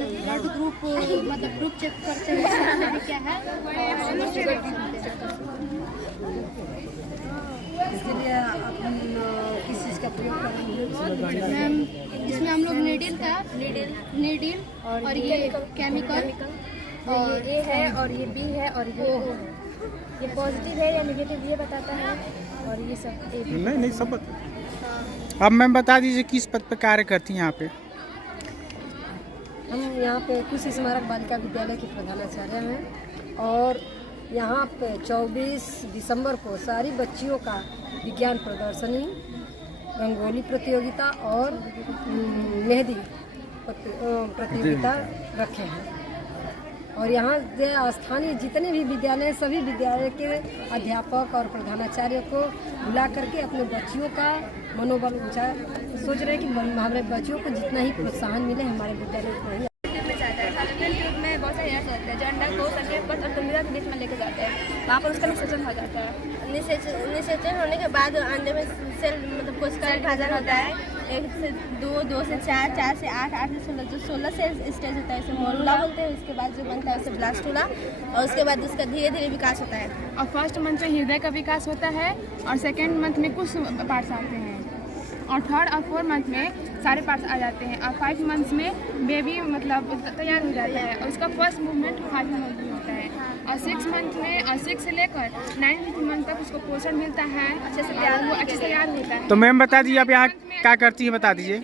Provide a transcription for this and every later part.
Blood group मतलब group check करते हैं क्या है। इसलिए अपन किस चीज़ का प्रयोग करेंगे मैम? इसमें हम लोग नीडल और ये केमिकल और ये है और ये बी है और ये पॉजिटिव है या नेगेटिव ये बताता है और ये सब नहीं सब बता। अब मैम बता दीजिए किस पद पे कार्य करती हैं यहाँ पे? हम यहाँ पे कुश स्मारक बालिका विद्यालय की प्रधानाचार्य हैं और यहाँ पे 24 दिसंबर को सारी बच्चियों का विज्ञान प्रदर्शनी, रंगोली प्रतियोगिता और मेहंदी प्रतियोगिता रखे हैं। और यहाँ के स्थानीय जितने भी विद्यालय सभी विद्यालय के अध्यापक और प्रधानाचार्य को बुला करके अपने बच्चियों का मनोबल ऊंचा सोच रहे हैं कि हमारे बच्चियों को जितना ही प्रोत्साहन मिले हमारे विद्यालय को ही। में बहुत सारे होते हैं जो अंडा को सके बस और दुनिया के बीच में लेके जाते हैं, वहाँ पर उसका निषेचन हो जाता है। निषेचन होने के बाद अंडे में सेल मतलब कोशिका विभाजन होता है 1 से 2, 2 से 4, 4 से 8, 8 से 16, जो 16 से स्टेज होता है उसे मोरुला बोलते हैं। उसके बाद जो बनता है उसे ब्लास्टुला और उसके बाद उसका धीरे धीरे विकास होता है। और फर्स्ट मंथ में हृदय का विकास होता है और सेकेंड मंथ में कुछ पार्ट्स आते हैं और थर्ड और 4 मंथ में सारे पार्ट्स आ जाते हैं और 5 मंथ्स में बेबी मतलब तैयार हो जाता है और उसका फर्स्ट मूवमेंट 5 मंथ में होता है और 6 मंथ में और 6 से लेकर 9 मंथ तक उसको पोषण मिलता है, अच्छे से तैयार होता है। तो मैम बता दीजिए आप यहाँ क्या करती हैं, बता दीजिए।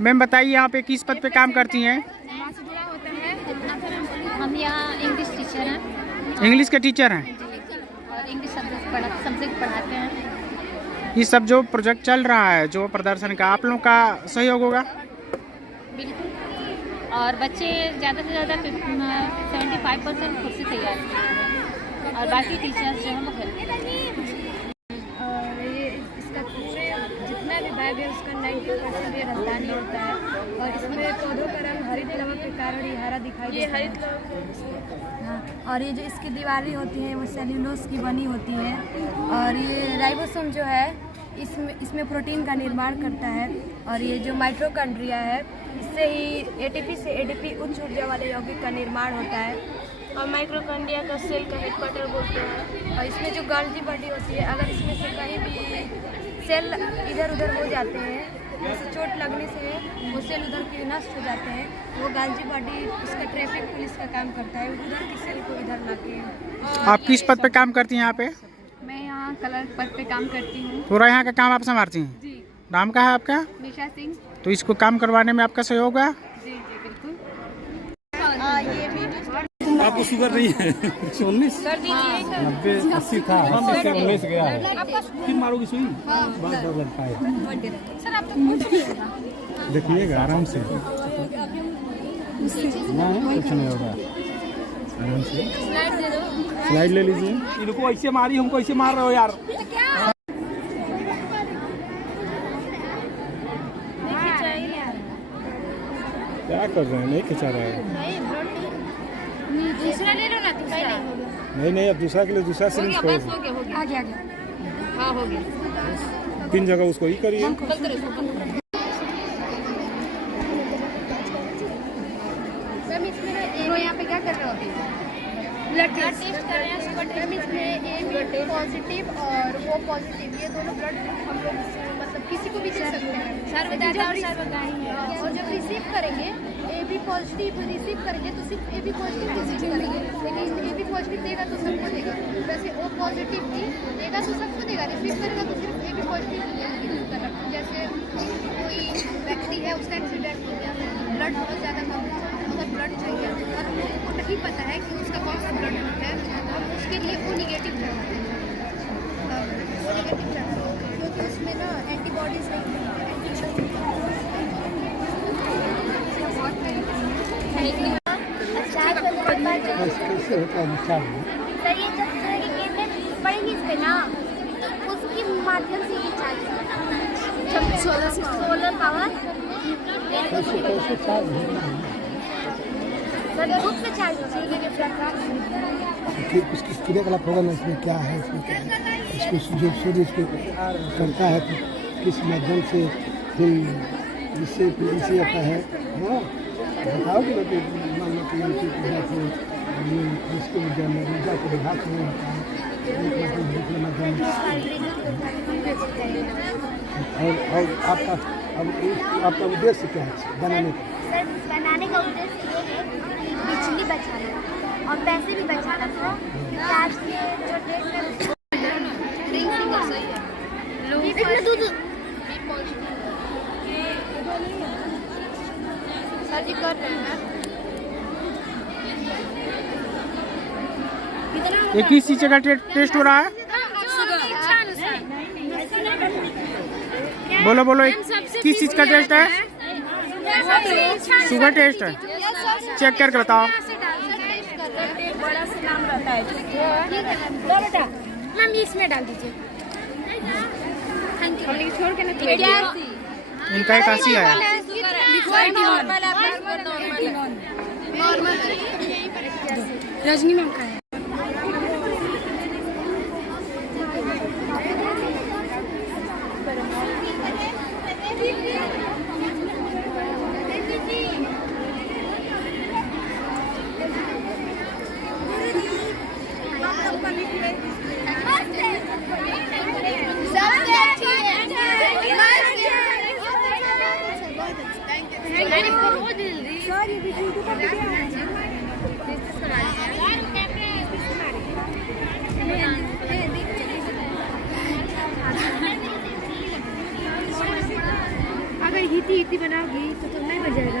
मैम बताइए यहाँ पे किस पद पे काम करती हैं? हम यहाँ इंग्लिश टीचर हैं। इंग्लिश के टीचर हैं और इंग्लिश सब्जेक्ट पढ़ाते हैं। ये सब जो प्रोजेक्ट चल रहा है जो प्रदर्शन का, आप लोगों का सहयोग होगा? बिल्कुल। और बच्चे ज़्यादा से ज़्यादा 75% खुद से तैयार हैं और बाकी टीचर्स जो हैं वो हेल्प करते हैं। और ये इसका पूरे जितना भी बैग है उसका 90% ये रसदानी होता है और इसमें पौधों का रंग हरित लवक के कारण ये हरा दिखाई देता है। हाँ, और ये जो इसकी दीवारें होती हैं वो सेल्यूलोस की बनी होती है और ये राइबोसोम जो है इसमें प्रोटीन का निर्माण करता है और ये जो माइटोकॉन्ड्रिया है इससे ही एटीपी से एडीपी उच्च ऊर्जा वाले यौगिक का निर्माण होता है और माइटोकॉन्ड्रिया का सेल का हेडक्वार्टर बोलते हैं। और इसमें जो गोल्जी बॉडी होती है अगर इसमें से कहीं भी सेल इधर उधर हो जाते हैं, जैसे चोट लगने से वो सेल उधर के नष्ट हो जाते हैं, वो गोल्जी बॉडी उसका ट्रैफिक पुलिस का काम करता है, उधर की सेल को इधर लाके। आप किस पद पे काम करती हैं यहाँ पे? मैं यहाँ कलर पद पे काम करती हूँ। पूरा यहाँ का काम आप संभालती हैं? जी। नाम क्या है आपका? निशा सिंह। तो इसको काम करवाने में आपका सहयोग है? जी बिल्कुल। आपको शुगर नहीं है? 19 90 80 था, हम 19 गया है। फिर मारोगी सुई बहुत डर लगता है। सर आप तो कुछ नहीं होगा, देखिएगा आराम से, नहीं कुछ नहीं होगा, आराम से स्लाइड ले लीजिए। इनको ऐसे मारी, हमको ऐसे मार रहे हो यार। क्या कर रहे हैं? नहीं खिंचा रहा है। दूसरा ले लो ना, दूसरा नहीं अब दूसरा के लिए दूसरा सिरिंज खोल। आ गया हाँ हो गया। 3 जगह उसको ही करिए। मैम इसमें यहाँ पे क्या कर रहे हो अभी? ब्लड टेस्ट कर रहे हैं। मैम इसमें ए पॉजिटिव और ओ पॉजिटिव ये दोनों ब्लड हम लोग मतलब किसी को भी दे सकते हैं। और जब रिसीव करेंगे ए बी पॉजिटिव रिसीव करेंगे तो सिर्फ ए बी पॉजिटिव रिसीव करेंगे, लेकिन ए बी पॉजिटिव देगा तो सबको देगा। वैसे ओ पॉजिटिव भी देगा तो सबको देगा, रिसीव करेगा तो सिर्फ ए बी पॉजिटिव करना। जैसे कोई व्यक्ति है उसका एक्सीडेंट हो गया, ब्लड बहुत ज़्यादा कम है, अगर ब्लड चाहिए और हमको नहीं पता है कि उसका कौन सा ब्लड ग्रुप है, हम उसके लिए ओ नेगेटिव चढ़ाते हैं। ओ नेगेटिव चढ़ाते हैं क्योंकि उसमें ना एंटीबॉडीज नहीं है। कैसे होता है निशान? सर ये जब तरह के केंद्र पड़ेंगे इस पे ना तो उसके माध्यम से ये चार्ज जब 16 पावर कैसे चार्ज होता है? सर धूप से चार्ज होता है। उसकी क्रियाकलाप होगा ना, इसमें क्या है, इसमें क्या है, इसको जो सूर्य इसको करता है तो किस माध्यम से फिर जिससे आता है। हाँ बताओगे ना कि मान लो कि उनकी वजह से इसके विद्यालय ऊर्जा के विभाग में होता है और आपका आपका उद्देश्य क्या है बनाने का? सर बनाने का उद्देश्य ये है कि बिजली बचाना और पैसे भी बचाना था कि आज के जो डेट में सर जी कर रहे हैं। ये किस चीज़ का टेस्ट हो रहा है? बोलो बोलो, किस चीज़ का टेस्ट है? शुगर टेस्ट है। चेक करके बताओ। बड़ा सा नाम रहता है। मैम इसमें डाल दीजिए। छोड़ के ना इनका 81 है। रजनी मैम का है। अगर हिती हिती बनाओगी तो नहीं बजेगा।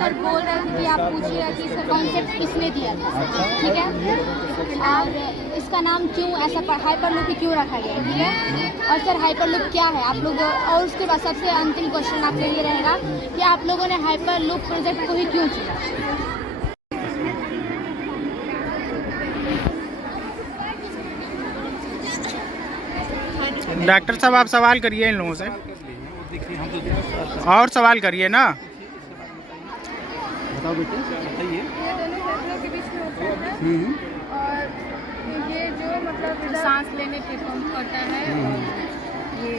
सर बोल रहे थे कि आप पूछिएगा कि इसका कॉन्सेप्ट किसने दिया था, ठीक है, और इसका नाम क्यों ऐसा हाइपर लूप क्यों रखा गया, ठीक है, और सर हाइपर लूप क्या है आप लोग, और उसके बाद सबसे अंतिम क्वेश्चन आपके लिए रहेगा कि आप लोगों ने हाइपर लूप प्रोजेक्ट को ही क्यों चुना। डॉक्टर साहब आप सवाल करिए इन लोगों से, और सवाल करिए ना। बताओ बेटे, बताइए। ये दोनों फेफड़ों के बीच में होता है और ये जो मतलब सांस लेने पे पंप करता है और ये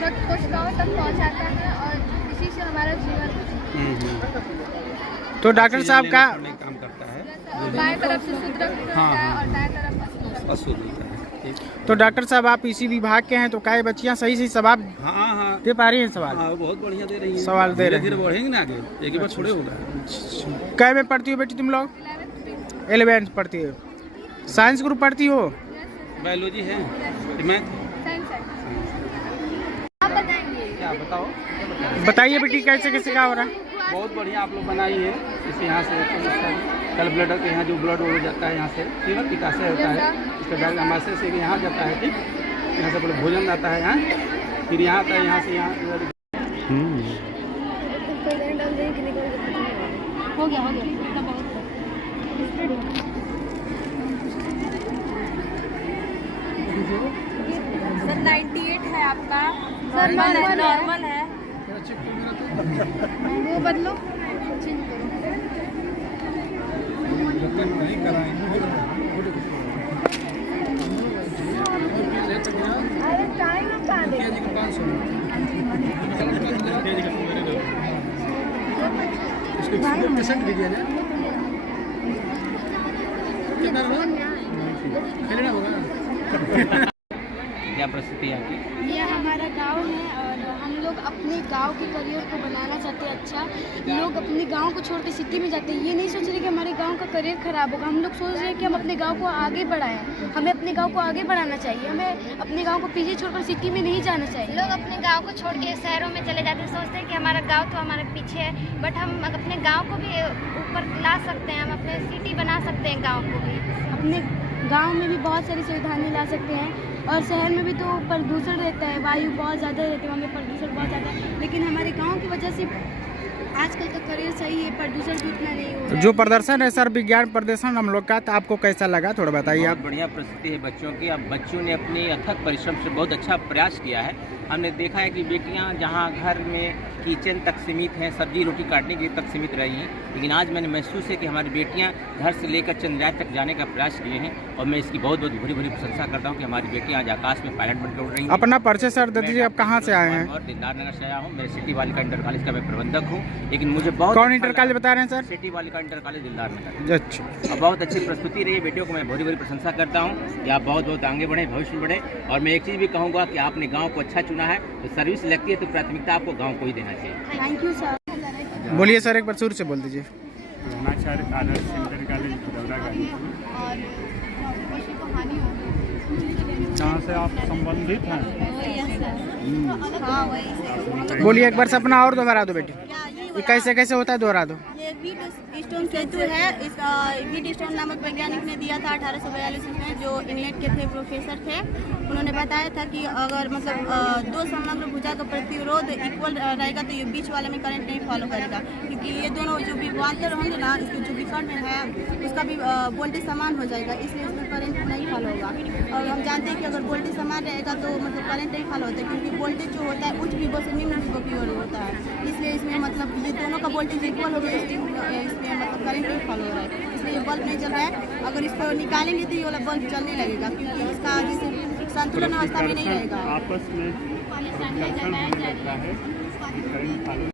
रक्त कोशिकाओं तक पहुंचाता है और इसी से हमारा जीवन तो डॉक्टर साहब का काम करता है, बाएं तरफ से शुद्ध रक्त होता है और दाएं तरफ अशुद्ध होता है। तो डॉक्टर साहब आप इसी विभाग के हैं, तो क्या बच्चियां सही सही जवाब हाँ दे पा रही हैं? सवाल बहुत बढ़िया दे रही है। सवाल दे रहे हैं। धीरे बढ़ेंगे ना आगे, एक ही बार छोड़े होगा। कै में पढ़ती हो बेटी तुम लोग? 11th पढ़ती हो। साइंस ग्रुप पढ़ती हो? बायोलॉजी है, मैथ। आप बताएंगे। क्या बताओ? बताइए बेटी कैसे कैसे क्या हो रहा है? बहुत बढ़िया आप लोग बनाई है। इस यहाँ से कल ब्लड के यहाँ जो ब्लड हो जाता है यहाँ से, ठीक है, टीका से होता है, इसका डायरेक्ट हमारे से यहाँ जाता है, ठीक, यहाँ से पहले भोजन आता है यहाँ, फिर यहाँ आता है, यहाँ से यहाँ हो गया इतना बहुत सर 98 है आपका। सर नॉर्मल है। वो बदलो। अरे टाइम कहाँ दे? क्या परिस्थिति आपकी? ये हमारा गांव है और हम लोग अपने गांव के करियर को बनाना चाहते हैं। अच्छा, लोग अपने गांव को छोड़ के सिटी में जाते हैं, ये नहीं सोच रहे कि हमारे गांव का करियर खराब होगा। हम लोग सोच रहे हैं कि हम अपने गांव को आगे बढ़ाएं, हमें अपने गांव को आगे बढ़ाना चाहिए, हमें अपने गांव को पीछे छोड़कर सिटी में नहीं जाना चाहिए। लोग अपने गाँव को छोड़ के शहरों में चले जाते हैं, सोचते हैं कि हमारा गाँव तो हमारे पीछे है, बट हम अपने गाँव को भी ऊपर ला सकते हैं, हम अपने सिटी बना सकते हैं गाँव को भी। अपने गाँव में भी बहुत सारी सुविधाएँ ला सकते हैं और शहर में भी तो प्रदूषण रहता है, वायु बहुत ज़्यादा रहती है, वहाँ में प्रदूषण बहुत ज़्यादा है, लेकिन हमारे गांव की वजह से आजकल का करियर सही है, प्रदूषण भी उतना नहीं हो जो प्रदर्शन है सर विज्ञान प्रदर्शन हम लोग का, तो आपको कैसा लगा थोड़ा बताइए आप। बहुत बढ़िया प्रस्तुति है बच्चों की। अब बच्चों ने अपनी अथक परिश्रम से बहुत अच्छा प्रयास किया है। हमने देखा है कि बेटियां जहां घर में किचन तक सीमित हैं, सब्जी रोटी काटने के तक सीमित रही हैं, लेकिन आज मैंने महसूस है कि हमारी बेटियां घर से लेकर चंद्रयान तक जाने का प्रयास किए हैं और मैं इसकी बहुत बहुत भरी भरी प्रशंसा करता हूँ कि हमारी बेटियां आज आकाश में पायलट बनकर उड़ रही हैं। अपना परिचय सर दे दीजिए, आप कहाँ से आए हैं। और दिलदार नगर से आया हूँ। मैं सिटी बालिका इंटर कॉलेज का मैं प्रबंधक हूँ, लेकिन मुझे बहुत कौन इंटर कॉलेज बता रहे हैं सर। सिटी बालिका इंटर कॉलेज दिलदार नगर। अच्छा, और बहुत अच्छी प्रस्तुति रही है। बेटियों को मैं भरी भरी प्रशंसा करता हूँ कि आप बहुत बहुत आगे बढ़े, भविष्य में बढ़े। और मैं एक चीज़ भी कहूँगा कि आपने गाँव को अच्छा चुना है, तो सर्विस लगती है तो प्राथमिकता आपको गाँव को ही देना चाहिए। Thank you sir. बोलिए सर, एक बार शुरू से बोल दीजिए। द्रोणाचार्य आदर्श इंटर कॉलेज भदौरा गाजीपुर। कहाँ से आप संबंधित हैं? बोलिए एक बार से अपना और दोहरा दो बेटी, ये कैसे कैसे होता है, दोहरा दो। ये व्हीट स्टोन सेतु है। इस व्हीट स्टोन नामक वैज्ञानिक ने दिया था 1842 में, जो इंग्लैंड के थे, प्रोफेसर थे। उन्होंने बताया था कि अगर मतलब दो समग्र भुजा का प्रतिरोध इक्वल रहेगा तो ये बीच वाले में करंट नहीं फॉलो करेगा, क्योंकि ये दोनों जो विभवांतर होंगे ना, इसके जो विकर्ण में है उसका भी वोल्टेज समान हो जाएगा, इसलिए इसमें करंट नहीं फॉलो होगा। और हम जानते हैं कि अगर वोल्टेज समान रहेगा तो मतलब करंट नहीं फॉलो होता है, क्योंकि वोल्टेज जो होता है उच्च विभव से निम्न विभव की ओर होता है। इसलिए इसमें मतलब ये दोनों का वोल्टेज इक्वल हो गया, इसमें मतलब करंट नहीं फॉलो हो रहा है, इसलिए ये बल्ब नहीं जल रहा है। अगर इसको निकालेंगे तो ये वाला बल्ब जलने लगेगा, क्योंकि इसका जैसे संतुलन अवस्था में नहीं रहेगा। आपस में घर्षण होने लगता है, करंट फॉलो।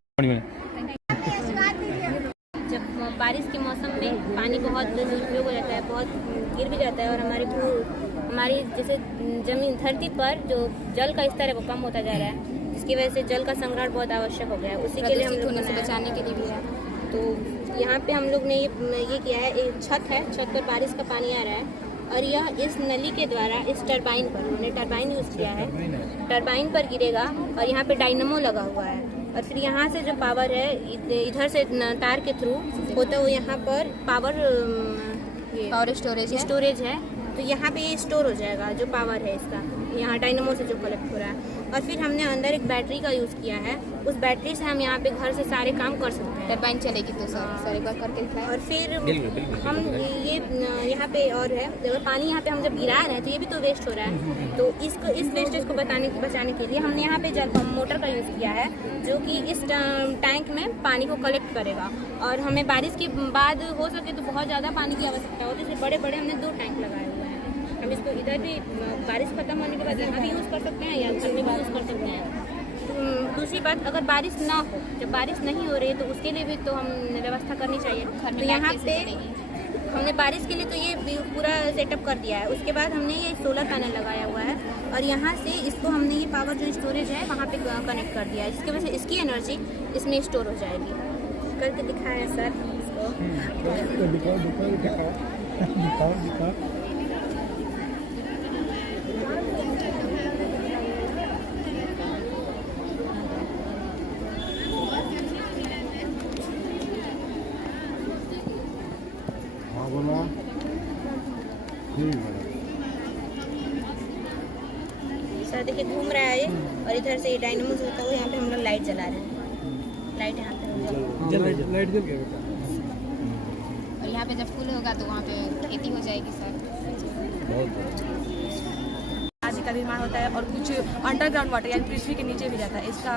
जब बारिश के मौसम में पानी बहुत दुरुपयोग हो जाता है, बहुत गिर भी जाता है, और हमारी जैसे जमीन धरती पर जो जल का स्तर है वो कम होता जा रहा है, जिसकी वजह से जल का संग्रहण बहुत आवश्यक हो गया है। उसी के लिए हम लोग से बचाने के लिए भी है, तो यहाँ पे हम लोग ने ये किया है। एक छत है, छत पर बारिश का पानी आ रहा है और यह इस नली के द्वारा इस टरबाइन पर, हमने टरबाइन यूज़ किया है, टरबाइन पर गिरेगा और यहाँ पे डायनमो लगा हुआ है। और फिर यहाँ से जो पावर है इधर से तार के थ्रू होता हुआ यहाँ पर पावर स्टोरेज है, तो यहाँ पे ये स्टोर हो जाएगा जो पावर है इसका, यहाँ डायनमो से जो कलेक्ट हो रहा है। और फिर हमने अंदर एक बैटरी का यूज़ किया है, उस बैटरी से हम यहाँ पे घर से सारे काम कर सकते हैं। टरबाइन चलेगी तो सारे बार करके दिखाएं। और फिर हम ये यहाँ पे और है, जब पानी यहाँ पे हम जब गिरा रहे हैं तो ये भी तो वेस्ट हो रहा है, तो इस वेस्टेज को बचाने के लिए हमने यहाँ पे जल पंप मोटर का यूज़ किया है, जो कि इस टैंक में पानी को कलेक्ट करेगा। और हमें बारिश के बाद हो सके तो बहुत ज़्यादा पानी की आवश्यकता होती है, बड़े बड़े हमने 2 टैंक लगाए हुए हैं। हम इसको इधर भी बारिश खत्म होने के बाद यहाँ भी यूज़ कर सकते हैं या घर में भी यूज़ कर सकते हैं। दूसरी बात, अगर बारिश ना हो, जब बारिश नहीं हो रही है तो उसके लिए भी तो हम व्यवस्था करनी चाहिए। तो यहाँ पे हमने बारिश के लिए तो ये पूरा सेटअप कर दिया है। उसके बाद हमने ये सोलर पैनल लगाया हुआ है और यहाँ से इसको हमने ये पावर जो स्टोरेज है वहाँ पे कनेक्ट कर दिया है, जिसकी वजह से इसकी एनर्जी इसमें स्टोर हो जाएगी। करके दिखाया सर इसको। दिखाओ। सर देखिए घूम रहा है ये, और इधर से ये डायनामो होता हुआ यहाँ पे हम लोग लाइट जला रहे हैं। लाइट यहाँ पे लाइट जल गया बेटा। और यहाँ पे जब फुल होगा तो वहाँ पे खेती हो जाएगी सर। आदि का निर्माण होता है और कुछ अंडरग्राउंड वाटर यानी पृथ्वी के नीचे भी जाता है। इसका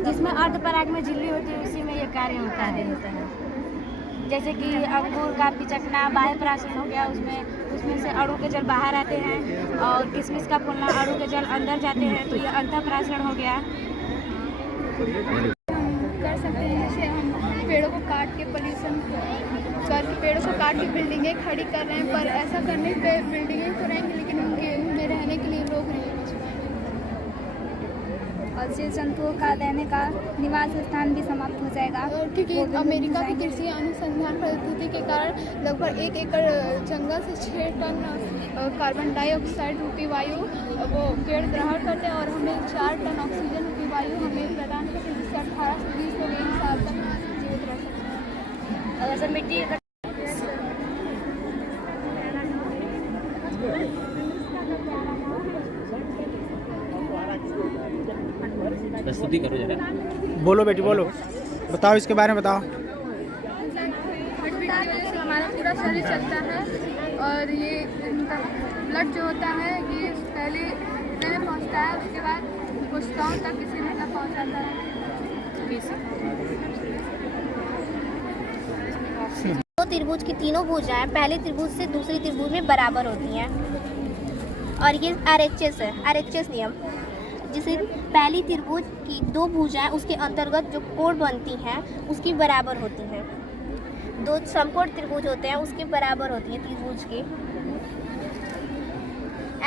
जिसमें अर्धपराग में झिल्ली होती है उसी में ये कार्य होता है। जैसे कि अंगूर का पिचकना बाह्य पराशरण हो गया, उसमें से अणु के जल बाहर आते हैं, और किशमिश का फूलना अणु के जल अंदर जाते हैं, तो ये अंतःपराशरण हो गया। कर सकते हैं, जैसे हम पेड़ों को काट के पेड़ों को काट के बिल्डिंगें खड़ी कर रहे हैं, पर ऐसा करने पे बिल्डिंगें तो रहेंगी लेकिन उनमें रहने के लिए लोग नहीं बच पाएंगे। और जीव जंतुओं का रहने का निवास स्थान भी समाप्त हो जाएगा। क्योंकि अमेरिका की कृषि अनुसंधान पद्धति के कारण लगभग 1 एकड़ जंगल से 6 टन कार्बन डाइऑक्साइड रूपी वायु वो पेड़ ग्रहण करते हैं, और हमें 4 टन ऑक्सीजन रूपी वायु हमें प्रदान करते हैं, जिससे 18 से 20 लोग 1 साल तक जीवित रह सकते हैं। अगर मिट्टी प्रस्तुति करो जरा। बोलो बेटी बोलो, बताओ इसके बारे में बताओ। से हमारा पूरा शरीर चलता है। और ये इनका ब्लड जो होता है ये पहले इतने में पहुँचता है, उसके बाद कोशिकाओं तक किसी में तक पहुँचाता है। दो त्रिभुज की तीनों भुजाएं पहले त्रिभुज से दूसरी त्रिभुज में बराबर होती हैं। और ये RHS है, RHS नियम, जिसे पहली त्रिभुज की दो भुजाएं उसके अंतर्गत जो कोण बनती हैं उसकी बराबर होती हैं। दो समकोण त्रिभुज होते हैं उसके बराबर होती हैं त्रिभुज के।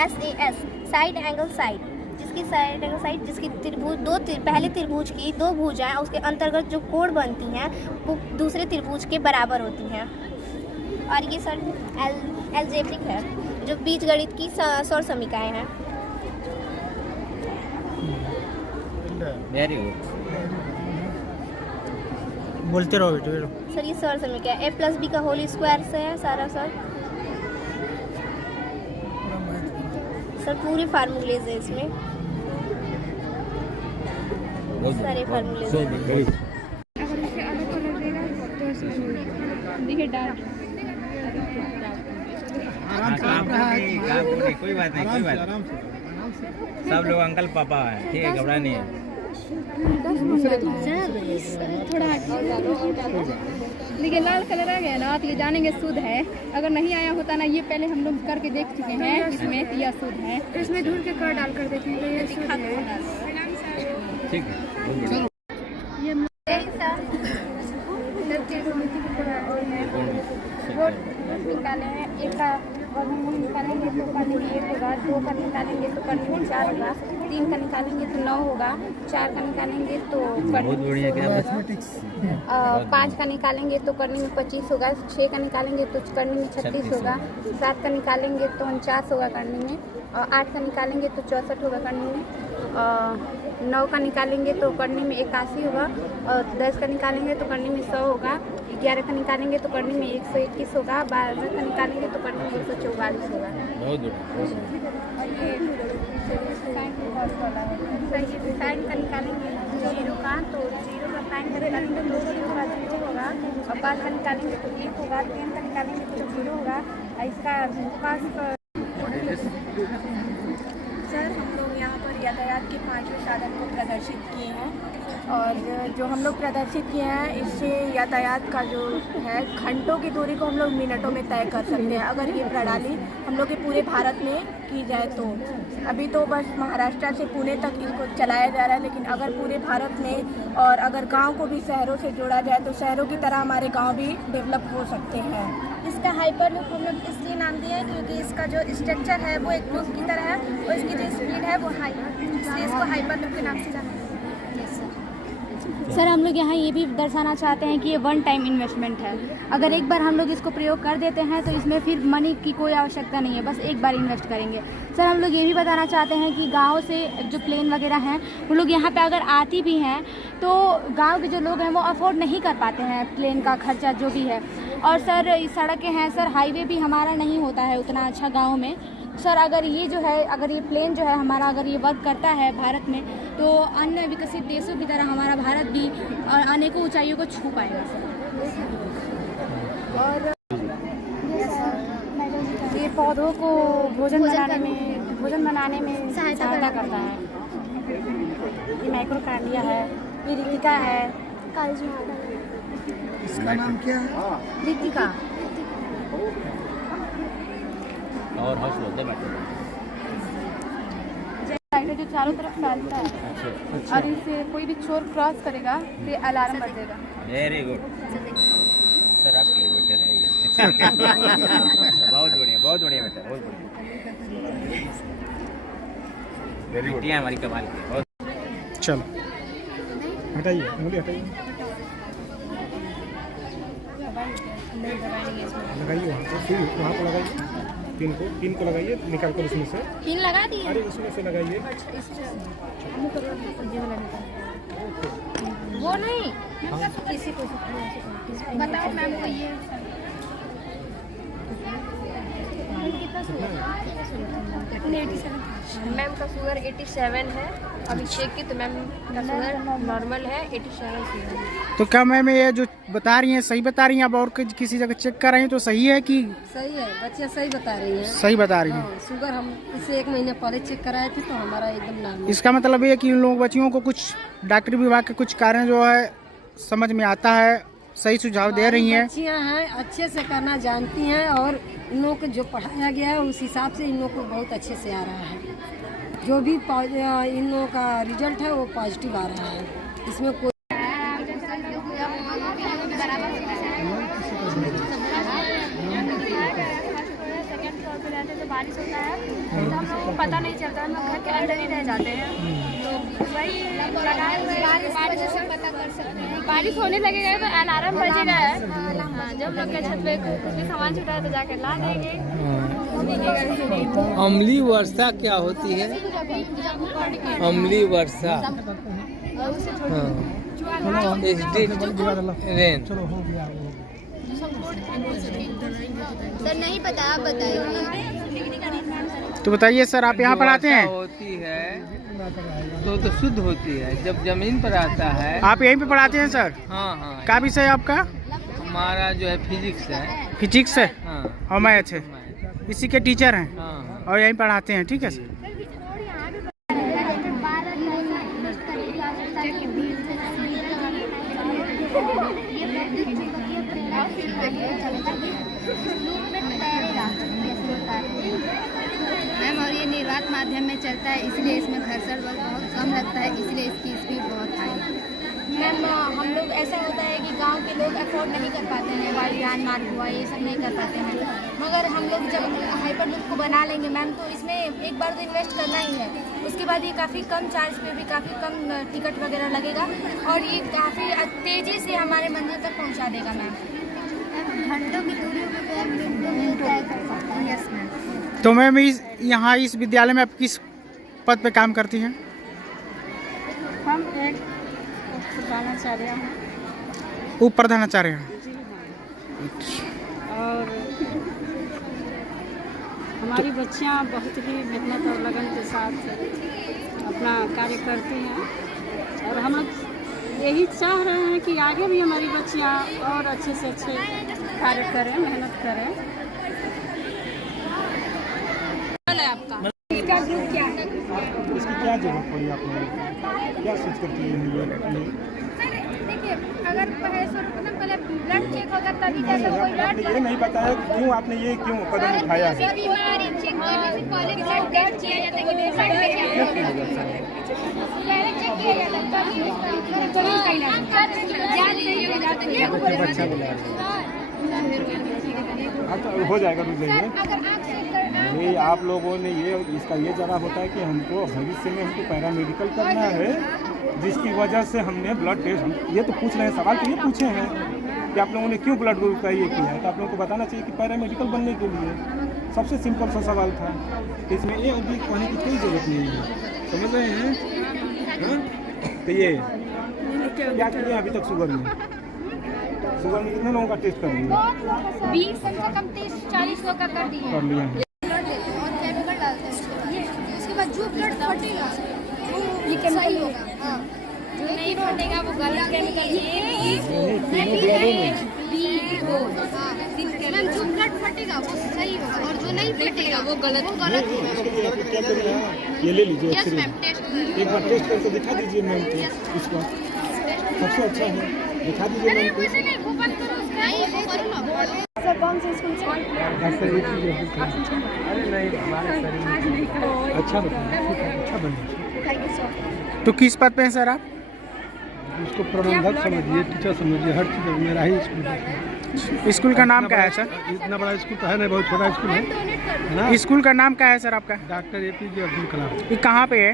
SAS साइड एंगल साइड, जिसकी साइड एंगल साइड जिसकी त्रिभुज पहले त्रिभुज की दो भुजाएं उसके अंतर्गत जो कोण बनती हैं वो दूसरे त्रिभुज के बराबर होती हैं। और ये सर एल्जेब्रिक है, जो बीजगणित की सौर समीकरण हैं। Very good. बोलते रहो बेटे। सर ये सौर समीकरण A+B का होल स्क्वायर से है सारा सर पूरे फार्मूलेज है इसमें, सारे फार्मूलेज। अगर इसे अलग कलर देगा तो इसमें देखिए डार्क। कोई बात नहीं, कोई बात नहीं। सब लोग अंकल पापा है, ठीक है, घबरा नहीं है। थोड़ा देखिए लाल कलर आ गया ना तो ये जानेंगे शुद्ध है। अगर नहीं आया होता ना, ये पहले हम लोग करके देख चुके हैं इसमें तो यह शुद्ध है। इसमें ढूंढ के कर डाल कर देखेंगे ये शुद्ध है। ठीक है, ये वोट निकाले हैं। एक का निकालेंगे तो करनी 1 होगा, 2 का निकालेंगे तो करनी 4 होगा, 3 का निकालेंगे तो 9 होगा, 4 का निकालेंगे तो 5 का निकालेंगे तो करनी में 25 होगा, 6 का निकालेंगे तो करनी में 36 होगा, 7 का निकालेंगे तो 49 होगा करनी में, और 8 का निकालेंगे तो 64 होगा करनी में, 9 का निकालेंगे तो करनी में 81 होगा, और 10 का निकालेंगे तो करनी में 100 होगा, 11 का निकालेंगे तो करनी में 121 होगा, 12 का निकालेंगे तो करनी में 144 होगा। बहुत और ये साइन का निकालेंगे 0 का तो 0 का साइन का निकालेंगे तो 0 का 0 होगा, और 5 का निकालेंगे तो 1 होगा, 10 का निकालेंगे तो 0 होगा। इसका सर हम लोग यहाँ पर यातायात के 5वें साधन को प्रदर्शित किए हैं, और जो हम लोग प्रदर्शित किए हैं इससे यातायात का जो है घंटों की दूरी को हम लोग मिनटों में तय कर सकते हैं। अगर ये प्रणाली हम लोग के पूरे भारत में की जाए तो अभी तो बस महाराष्ट्र से पुणे तक इसको चलाया जा रहा है, लेकिन अगर पूरे भारत में और अगर गांव को भी शहरों से जोड़ा जाए तो शहरों की तरह हमारे गांव भी डेवलप हो सकते हैं। इसका हाइपरलूप हम लोग इसलिए नाम दिया है क्योंकि इसका जो स्ट्रक्चर है वो एक लूप की तरह है और इसकी जो स्पीड है वो हाई है, इसलिए इसको हाइपरलूप के नाम से जाना है। सर हम लोग यहाँ ये भी दर्शाना चाहते हैं कि ये 1 टाइम इन्वेस्टमेंट है। अगर एक बार हम लोग इसको प्रयोग कर देते हैं तो इसमें फिर मनी की कोई आवश्यकता नहीं है, बस एक बार इन्वेस्ट करेंगे। सर हम लोग ये भी बताना चाहते हैं कि गांव से जो प्लेन वगैरह हैं वो लोग यहाँ पे अगर आती भी हैं तो गांव के जो लोग हैं वो अफोर्ड नहीं कर पाते हैं प्लेन का खर्चा जो भी है। और सर सड़कें हैं सर, हाईवे भी हमारा नहीं होता है उतना अच्छा गाँव में। सर अगर ये जो है, अगर ये प्लेन जो है हमारा अगर ये वर्क करता है भारत में तो अन्य विकसित देशों की तरह हमारा भारत भी और अनेकों ऊंचाइयों को छू पाएगा सर। और ये पौधों को भोजन बनाने में सहायता करता है। ये माइक्रोकार्डिया है, ये रितिका है। इसका नाम क्या है? रितिका। और हौस बोलते लाइट जो चारों तरफ फैलता है और इसे कोई भी चोर क्रॉस करेगा तो ये अलार्म बजेगा। वेरी गुड सर, आपके लिए बेटर है। बहुत बढ़िया, बहुत बढ़िया बेटा, बहुत बढ़िया। बेटियाँ हमारी कमाल की। बहुत चलो हटाइए, उंगली हटाइए, लगाइए वहाँ पर, फिर वहाँ पर लगाइए, पिन को लगाइए, निकाल कर उसमें से। पिन लगा दिए? अरे उसमें से लगाइए। वो नहीं, किसी को बताओ मैम को ये कितना मैम का शुगर 87 है। अभी चेक की तो मैम का शुगर नॉर्मल है, 87 शुगर है। तो क्या मैम ये जो बता रही हैं सही बता रही हैं? अब और किसी जगह चेक कर रही हैं तो सही है कि? सही है, बच्चियाँ सही बता रही हैं। सही बता रही हैं। हाँ, शुगर हम इससे 1 महीने पहले चेक कराए थे तो हमारा एकदम नॉर्मल। इसका मतलब ये है कि इन लोगों बच्चियों को कुछ डॉक्टरी विभाग के कुछ कारण जो है समझ में आता है, सही सुझाव दे रही हैं। बच्चियाँ हैं, अच्छे से करना जानती हैं और इन लोगों को जो पढ़ाया गया है उस हिसाब से इन लोगों को बहुत अच्छे से आ रहा है। जो भी इन लोगों का रिजल्ट है वो पॉजिटिव आ रहा है, इसमें कोई तो बारिश होता है तो हम लोगों को पता नहीं चलता, हम लोग घर के अंदर ही रह जाते हैं। तो वही लगाए हुए बारिश से पता कर सकते हैं। बारिश होने लगेगा तो अलार्म बजेगा है। जब लोग के छत पे कुछ भी सामान छूटा है तो जाकर ला देंगे। अम्लीय वर्षा क्या होती है? अम्लीय वर्षा रेन। सर नहीं पता, आप बताइए। तो बताइए सर, आप यहाँ पढ़ाते हैं? होती है तो शुद्ध होती है, जब जमीन पर आता है। आप यहीं पे पढ़ाते हैं सर? हाँ हाँ। क्या विषय है आपका? हमारा जो है फिजिक्स है। फिजिक्स है? हाँ। और मैथ है? इसी के टीचर हैं? हाँ। और यहीं पढ़ाते हैं, ठीक है सर। मैम और ये निर्वात माध्यम में चलता है, इसलिए इसमें घर्षण बल बहुत कम लगता है, इसलिए इसकी स्पीड बहुत हाई है। मैम हम लोग ऐसा होता है कि गांव के लोग अफोर्ड नहीं कर पाते हैं, वायुयान मार्ग हुआ ये सब नहीं कर पाते हैं, मगर हम लोग जब हाइपरलूप को बना लेंगे मैम तो इसमें एक बार तो इन्वेस्ट करना ही है। उसके बाद ये काफ़ी कम चार्ज पे भी काफ़ी कम टिकट वगैरह लगेगा और ये काफ़ी तेज़ी से हमारे मंदिर तक पहुँचा देगा मैम। घंटों की दूरी पर तय कर सकते हैं। Yes ma'am. तो मैम यहाँ इस विद्यालय में आप किस पद पे काम करती हैं? हम एक प्रधानाचार्य हैं। उप प्रधानाचार्य हैं। और हमारी बच्चियां बहुत ही मेहनत और लगन के साथ अपना कार्य करती हैं और हम लोग यही चाह रहे हैं कि आगे भी हमारी बच्चियां और अच्छे से अच्छे कार्य करें, मेहनत करें। आपका इसका ग्रुप क्या है? इसकी क्या जरूरत पड़ी आपने? क्या सोच कर की है? देखिए, अगर पहले ब्लड चेक होगा तभी जैसे कोई ब्लड ये नहीं बताया क्यों आपने ये क्यों कदम उठाया है? बीमारी चेक करने से पहले ब्लड किया जाता है कि पहले चेक किया जाता है। हो जाएगा, रुक जाइए। ये आप लोगों ने ये इसका ये जरा होता है कि हमको भविष्य में हमको पैरामेडिकल करना है, जिसकी वजह से हमने ब्लड टेस्ट ये तो पूछ रहे हैं, सवाल तो ये पूछे हैं कि आप लोगों ने क्यों ब्लड ग्रुप का ये किया है, तो आप लोगों को बताना चाहिए कि पैरामेडिकल बनने के लिए। सबसे सिंपल सा सवाल था, इसमें ये अभी कहने की कोई ज़रूरत नहीं है, समझ रहे हैं? तो ये क्या किए अभी तक शुगर में? शुगर में कितने लोगों का टेस्ट कर लिया? 20 से कम 30-40 लोग का कर लिया। और केमिकल डालते हैं, उसके बाद जो ब्लड फटेगा ये केमिकल होगा, जो नहीं फटेगा वो गलत केमिकल जो ब्लड फटेगा वो सही होगा और जो नहीं फटेगा वो गलत होगा। ये ले लीजिए, एक बार टेस्ट करके दिखा दीजिए मैम को, इसको सबसे अच्छा है, दिखा दीजिए मैम को। सर कौन से स्कूल से? अरे नहीं, हमारे शरीर अच्छा बन। तो किस पद पे हैं सर आप? उसको प्रबंधक समझिए, टीचर समझिए, हर चीज़ मेरा ही स्कूल है। स्कूल का नाम क्या है सर? इतना बड़ा स्कूल तो है नहीं, बहुत छोटा स्कूल है ना। स्कूल का नाम क्या है सर आपका? Doctor APJ Abdul Kalam. ये कहाँ पे है?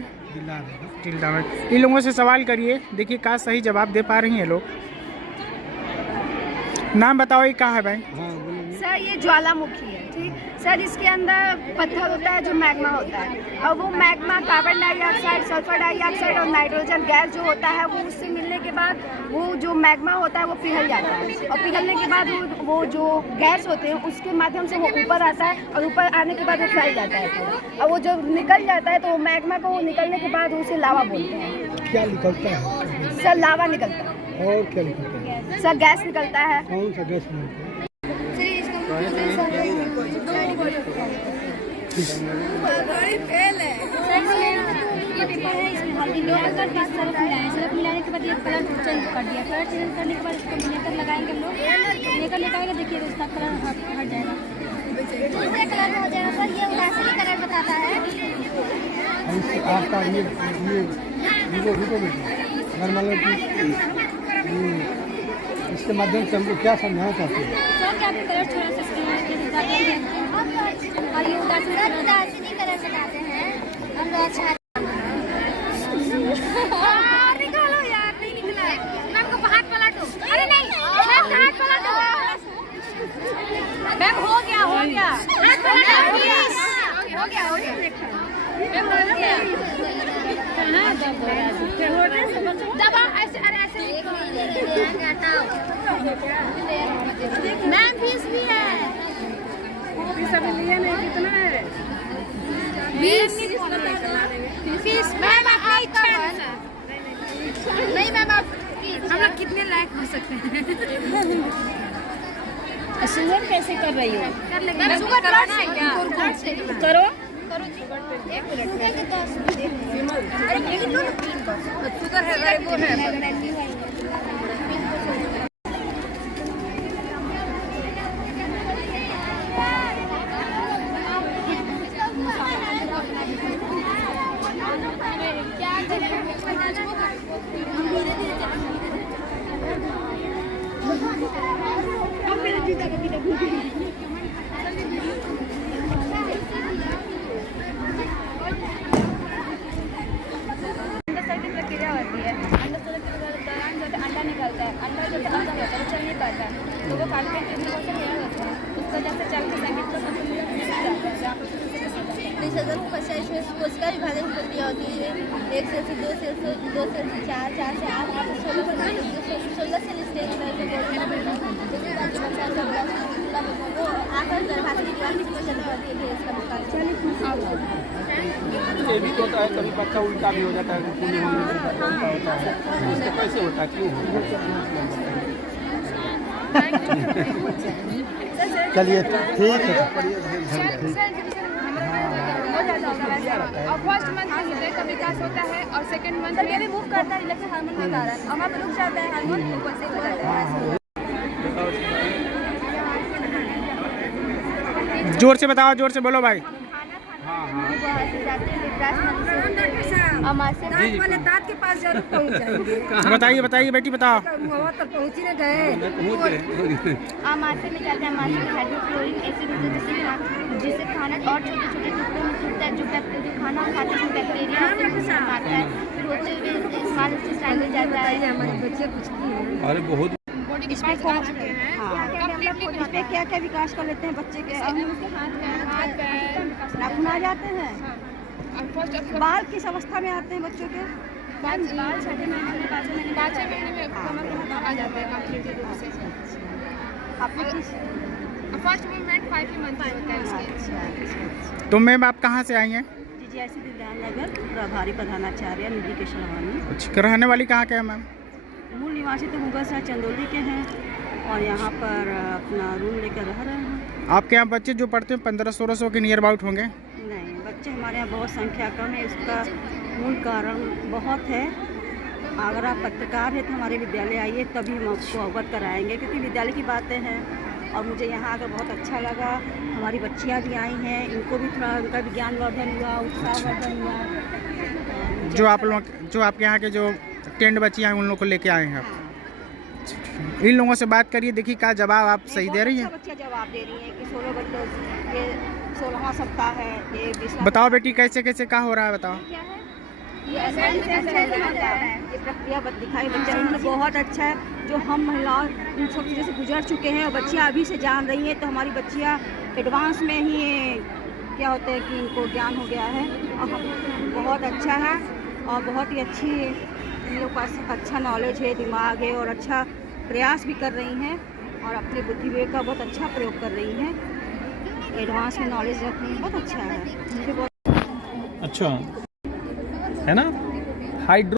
जिला में। इन लोगों से सवाल करिए, देखिए क्या सही जवाब दे पा रही हैं लोग। नाम बताओ, ये कहाँ है भाई? सर ये ज्वालामुखी है। थी सर, इसके अंदर पत्थर होता है जो मैग्मा होता है, और वो magma carbon dioxide, sulphur dioxide और नाइट्रोजन गैस जो होता है वो उससे मिलने के बाद वो जो मैग्मा होता है वो पिघल जाता है, और पिघलने के बाद वो जो गैस होते हैं उसके माध्यम से वो ऊपर आता है, और ऊपर आने के बाद वो फैल जाता है, और वो जो निकल जाता है तो मैग्मा को वो निकलने के बाद उसे लावा बोलते हैं। क्या निकलता है सर? लावा निकलता है। और क्या निकलता है सर? गैस निकलता है। कौन सा गैस निकलता है? ये पेपर है, इसमें हल्दी लोग सरफ मिलाएं, सरफ मिलाने के बाद ये कलर चेंज कर दिया, कलर चेंज करने के बाद इसको लेकर लगाएंगे हम लोग, लेकर लेकर देखिए उसका कलर हट जाएगा, दूसरे कलर में हो जाएगा सर। ये उदासी कलर बताता है। आपका ये रुको अगर मान लो कि इसके माध्यम से हमको क्या समझाना चाहते हैं सर? क्या कलर थोड़ा सा और ये उदासी कलर बताते हैं हम लोग। अच्छा निकालो यार, नहीं निकला है, मैम को हाथ पलटो। अरे नहीं, हाथ पलटो मैम, हो गया हाथ पलटो, हो गया मैम, हो गया। दबा ऐसे, अरे ऐसे मैम फीस भी है, सभी लिए नहीं, कितना है? 20 फीस मैम। आप नहीं मैम, आप हम लोग कितने लायक हो सकते हैं? शुगर कैसे कर रही हो? कर लेंगे मैम, शुगर प्लॉट से क्या करो जी, 1 मिनट। अरे शुगर है वो है। प्रक्रिया होती है, अंडा के दौरान जो अंडा निकलता है, अंडा जो अंदर होता है वो चल नहीं पाता है, तो वो काट के हेयर होता है, उसको जैसे चल के संगीत को 3,050 में कोशिका विभाजन प्रक्रिया होती है। 1 सेल से 2 सेल से 2 सेल से 4, 4 से 8, 16 सेल स्टेज में वो आकर गर्भाशय की दीवार की वजह होती है इसका विकास। ये भी तो होता है, कभी बच्चा उल्टा भी हो जाता है, पूरी होता है, इससे कैसे होता है, क्यों चलिए ठीक है। और फर्स्ट मंथ में हृदय का विकास होता है, और सेकंड मंथ में रिमूव करता है इलेक्ट्रिक हार्मोन के कारण, और वहाँ पे रुक जाता है हार्मोन, ऊपर से हो जाता है। जोर से बताओ, जोर से बोलो भाई। वाले दांत के पास जरूर पहुंच जाएंगे। बताइए बताइए बेटी बताओ। वहाँ तक पहुँच ही न गए। आमाशय में जाता है, आमाशय में हाइड्रोक्लोरिक एसिड होता है जिससे खाना और छोटे छोटे टुकड़ों में टूटता है, जो खाना खाते हैं बैक्टीरिया आता है, फिर होते हुए स्मॉल इंटेस्टाइन में जाता है। हमारे बच्चे कुछ किए। अरे बहुत इसमें क्या क्या विकास कर लेते हैं बच्चे के? हाथ पैर नाखून आ जाते हैं, बाल किस अवस्था में आते हैं बच्चों के? बाल 6 महीने में, 5 महीने में कमर आ जाते हैं कंप्लीट रूप से। फर्स्ट मूवमेंट 5 मंथ होता है उसके। तो मैम आप कहाँ से आई हैं? जीजीआईसी विद्यानगर, प्रभारी प्रधानाचार्य निधि के शर्मानी। अच्छा, रहने वाली कहाँ के हैं मैम? मूल निवासी तो मुगल शाह चंदौली के हैं, और यहाँ पर अपना रूम लेकर रह रहे हैं। आपके यहाँ बच्चे जो पढ़ते हैं 1500-1600 के नियर अबाउट होंगे? नहीं, बच्चे हमारे यहाँ बहुत संख्या कम है, इसका मूल कारण बहुत है। अगर आप पत्रकार हैं तो हमारे विद्यालय आइए, तभी हम आपको अवगत कराएंगे, क्योंकि विद्यालय की बातें हैं। और मुझे यहाँ आकर बहुत अच्छा लगा, हमारी बच्चियाँ भी आई हैं, इनको भी थोड़ा उनका विज्ञान वर्धन हुआ, उत्साह वर्धन हुआ। जो आप लोग, जो आपके यहाँ के जो टेंट बच्चियाँ हैं उन लोगों को लेके आए हैं आप? इन लोगों से बात करिए, देखिए क्या जवाब आप सही दे रही हैं। बच्चियाँ जवाब दे रही हैं कि 16 बच्चे, ये 16वां सप्ताह है, ये 20वां। बताओ बेटी कैसे कैसे क्या हो रहा है बताओ। क्या है ये प्रक्रिया दिखाई बच्चा इन्होंने बहुत अच्छा है। जो हम महिलाओं इन सब चीज़ों से गुजर चुके हैं और बच्चियाँ अभी से जान रही हैं, तो हमारी बच्चियाँ एडवांस में ही क्या होता है कि इनको ज्ञान हो गया है और बहुत अच्छा है और बहुत ही अच्छी इन लोग पास अच्छा नॉलेज है, दिमाग है और अच्छा प्रयास भी कर रही हैं और अपने बुद्धि विवेक का बहुत अच्छा प्रयोग कर रही हैं। एडवांस में नॉलेज रख रही हैं, बहुत अच्छा है। मुझे बहुत अच्छा है ना। हाइड्रो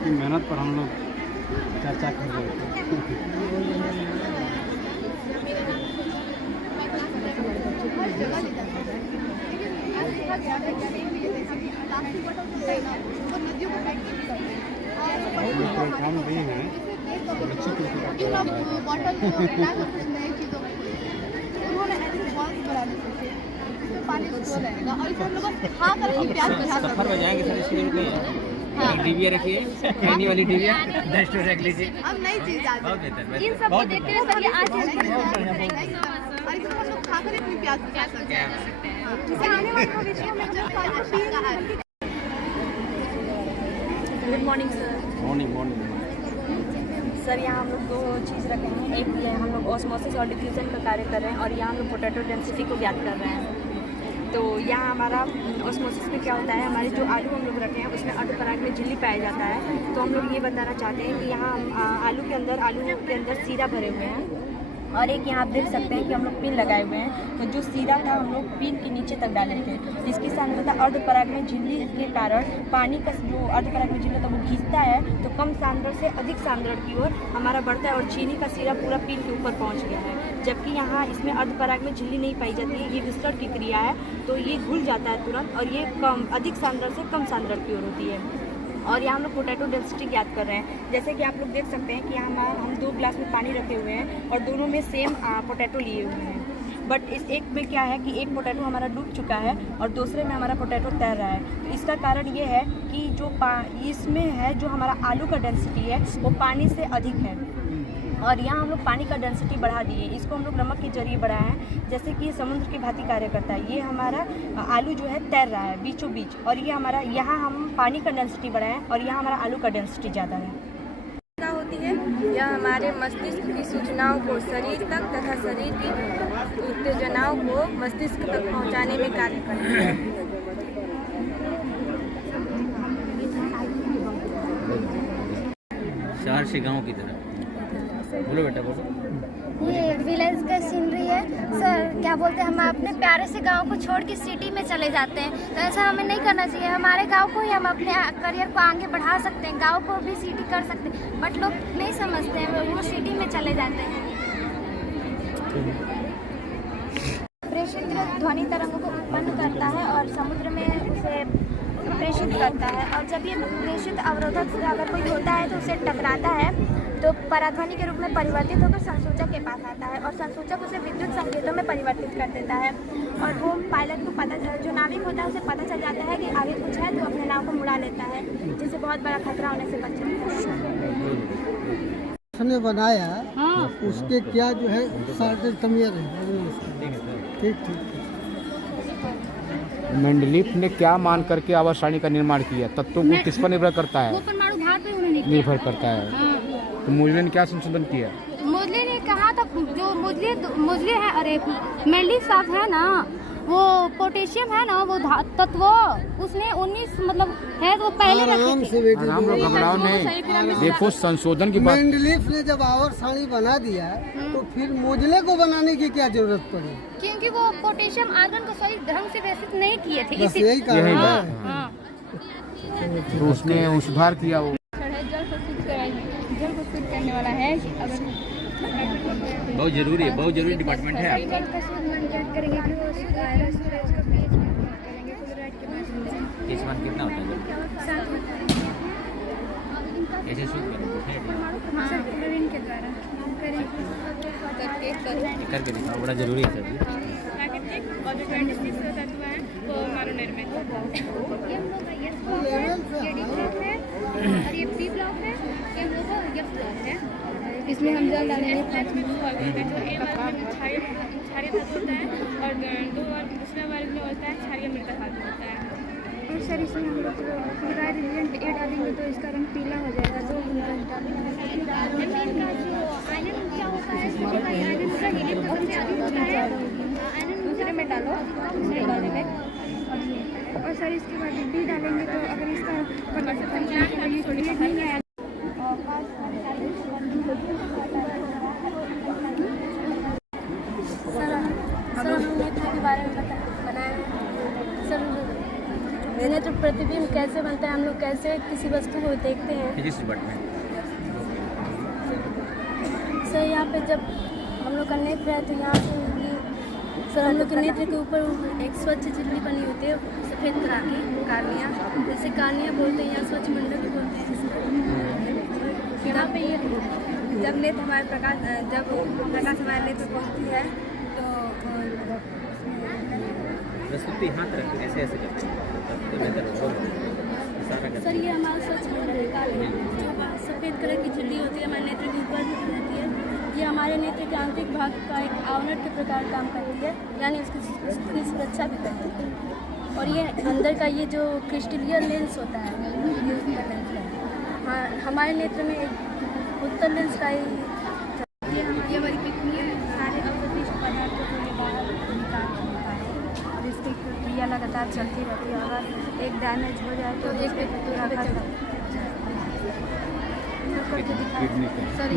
की मेहनत पर हम लोग चर्चा कर रहे थे। काम नहीं है, अच्छी सफर में जाएंगे सर, इसके लिए रुके डिबिया रखिए, खैनी वाली डिबिया 10 टू रख लीजिए। अब नई चीज आ बहुत बेहतर, इन सबको देखते हुए सर ये आज और इसको हम लोग खाकर अपनी प्यास बुझा सकते हैं। इससे आने वाले भविष्य में जो good morning sir. Morning sir यहाँ हम लोग दो चीज़ रखे हैं। एक ये हम लोग ऑस्मोसिस और डिफ्यूजन का कार्य कर रहे हैं और यहाँ हम लोग पोटैटो डेंसिटी को ज्ञात कर रहे हैं। तो यहाँ हमारा ऑस्मोसिस में क्या होता है, हमारे जो आलू हम लोग रखे हैं उसमें अर्धपराग में झिल्ली पाया जाता है। तो हम लोग ये बताना चाहते हैं कि यहाँ आलू के अंदर सीरा भरे हुए हैं और एक यहाँ आप देख सकते हैं कि हम लोग पिन लगाए हुए हैं। तो जो सीरा था हम लोग पिन के नीचे तक डाले थे। इसकी सांद्रता अर्धपराग में झिल्ली के कारण पानी का जो अर्धपराग में झिल्ली था वो खींचता है, तो कम सांद्र से अधिक सांद्र की ओर हमारा बढ़ता है और चीनी का सीरा पूरा पिन के ऊपर पहुँच गया है। जबकि यहाँ इसमें अर्धपराग में झिल्ली नहीं पाई जाती है, ये विस्तरण की क्रिया है, तो ये घुल जाता है तुरंत और ये अधिक सांद्र से कम सांद्र की ओर होती है। और यहाँ हम लोग पोटैटो डेंसिटी ज्ञात कर रहे हैं। जैसे कि आप लोग देख सकते हैं कि यहाँ हम 2 ग्लास में पानी रखे हुए हैं और दोनों में सेम पोटैटो लिए हुए हैं। बट इस एक में क्या है कि एक पोटैटो हमारा डूब चुका है और दूसरे में हमारा पोटैटो तैर रहा है। तो इसका कारण ये है कि जो इसमें है जो हमारा आलू का डेंसिटी है वो पानी से अधिक है और यहाँ हम लोग पानी का डेंसिटी बढ़ा दिए। इसको हम लोग नमक के जरिए बढ़ाए हैं, जैसे कि समुद्र की भांति कार्य करता है। ये हमारा आलू जो है तैर रहा है बीचों बीच और ये हमारा यहाँ हम पानी का डेंसिटी बढ़ाए हैं और यहाँ हमारा आलू का डेंसिटी ज़्यादा है। क्या होती है, यह हमारे मस्तिष्क की सूचनाओं को शरीर तक तथा शरीर की उत्तेजनाओं को मस्तिष्क तक पहुँचाने में कार्य करती है। शहर से गांव की तरह बोलो बेटा बोलो। ये विलेज का सीनरी है सर। क्या बोलते हैं, हम अपने प्यारे से गांव को छोड़ के सिटी में चले जाते हैं, तो ऐसा हमें नहीं करना चाहिए। हमारे गांव को ही हम अपने करियर को आगे बढ़ा सकते हैं, गांव को भी सिटी कर सकते हैं, बट लोग नहीं समझते हैं, वो सिटी में चले जाते हैं। प्रेषित ध्वनि तरंगों को उत्पन्न करता है और समुद्र में उसे प्रेषित करता है और जब ये प्रेषित अवरोधक से अगर कोई होता है तो उसे टकराता है तो पराध्वनि के रूप में परिवर्तित होकर संसूचक के पास आता है और संसूचक उसे विद्युत संकेतों में परिवर्तित कर देता है और वो पायलट को जो नाविक होता है उसे पता चल जाता है कि आगे कुछ है, तो अपने नाव को मुड़ा लेता है, जिससे बहुत बड़ा खतरा होने से बच जाता है। उसने बनाया उसके क्या जो है सारे तमियर है। ठीक मेंडलीफ ने क्या मान करके आवाज सारणी का निर्माण किया? तत्वों को किस पर निर्भर करता है? वो परमाणु भार पे उन्होंने निर्भर करता है। तो मोजले ने क्या संशोधन किया? मोजले ने कहा था जो मोजले है, अरे मेंडलीफ साहब है ना, वो पोटेशियम है ना, वो तत्व उसने 19 मतलब है वो पहले घबराओ नहीं, देखो संशोधन की बात। मेंडलीफ ने जब आवर्त सारणी बना दिया तो फिर मोजले को बनाने की क्या जरूरत पड़ी? क्योंकि वो पोटेशियम आर्गन को सही ढंग से व्यवस्थित नहीं किए थे, बस यही कारण है। तो उसने सुधार किया। वो जल को शुद्ध करने वाला है। अगर बहुत जरूरी डिपार्टमेंट है। केसमान कितना होता है? कैसे शुद्ध करके दिखाओ, बड़ा जरूरी है सर। और जो 26 तत्व है वो मानव निर्मित और ये बी ब्लॉक है, ये ब्लॉक है, इसमें हम जल डालेंगे 5 मिनट। क्षारीय धातु होता है और दूसरा वर्ग में होता है क्षारीय मृदा धातु होता है। और सर इसमें हम लोग क्लोराइड रिएजेंट ए डालेंगे तो इसका रंग पीला हो जाएगा, तो हम लोग डालेंगे। जमीन का जो आयरन क्या होता है, आयरन का हीलियम सबसे अधिक होता है, आयरन दूसरे में डालो, दूसरे डाले में। और सर इसके बाद डी डालेंगे तो अगर इसका नहीं आया सर हम नेत्र के बारे में बनाए हैं। सर नेत्र प्रतिबिंब कैसे बनता है, हम लोग कैसे किसी वस्तु को देखते हैं। सर यहाँ पे जब हम लोग का नेत्र है तो यहाँ से सर हम लोग के नेत्र के ऊपर एक स्वच्छ झिल्ली बनी होती है सफ़ेद कलर की, कार्निया, जैसे कार्निया बोलते हैं, यहाँ स्वच्छ मंडल भी बोलते हैं। यहाँ पे ये जब नेत्र हमारे जब प्रकाश हमारे नेत्र पहुँचती है तो हाथ रख ऐसे ऐसे सर ये हमारा स्वच्छ मंडल काले जो सफ़ेद कलर की झिल्ली होती है हमारे नेत्र के ऊपर रहती है, ये हमारे नेत्र के आंतरिक भाग का एक आवरण के प्रकार काम करती है, यानी उसकी सुरक्षा भी करती है। और ये अंदर का ये जो क्रिस्टलियर लेंस होता है ये उसका लेंस है। हाँ, हमारे नेत्र में एक उत्तर लेंस का ही ये वाली कितनी सारे अवशिष्ट पदार्थों को ये बाहर निकाल होता है और इसकी क्रिया लगातार चलती रहती है। अगर एक डैमेज हो जाए तो एक पे पूरा सर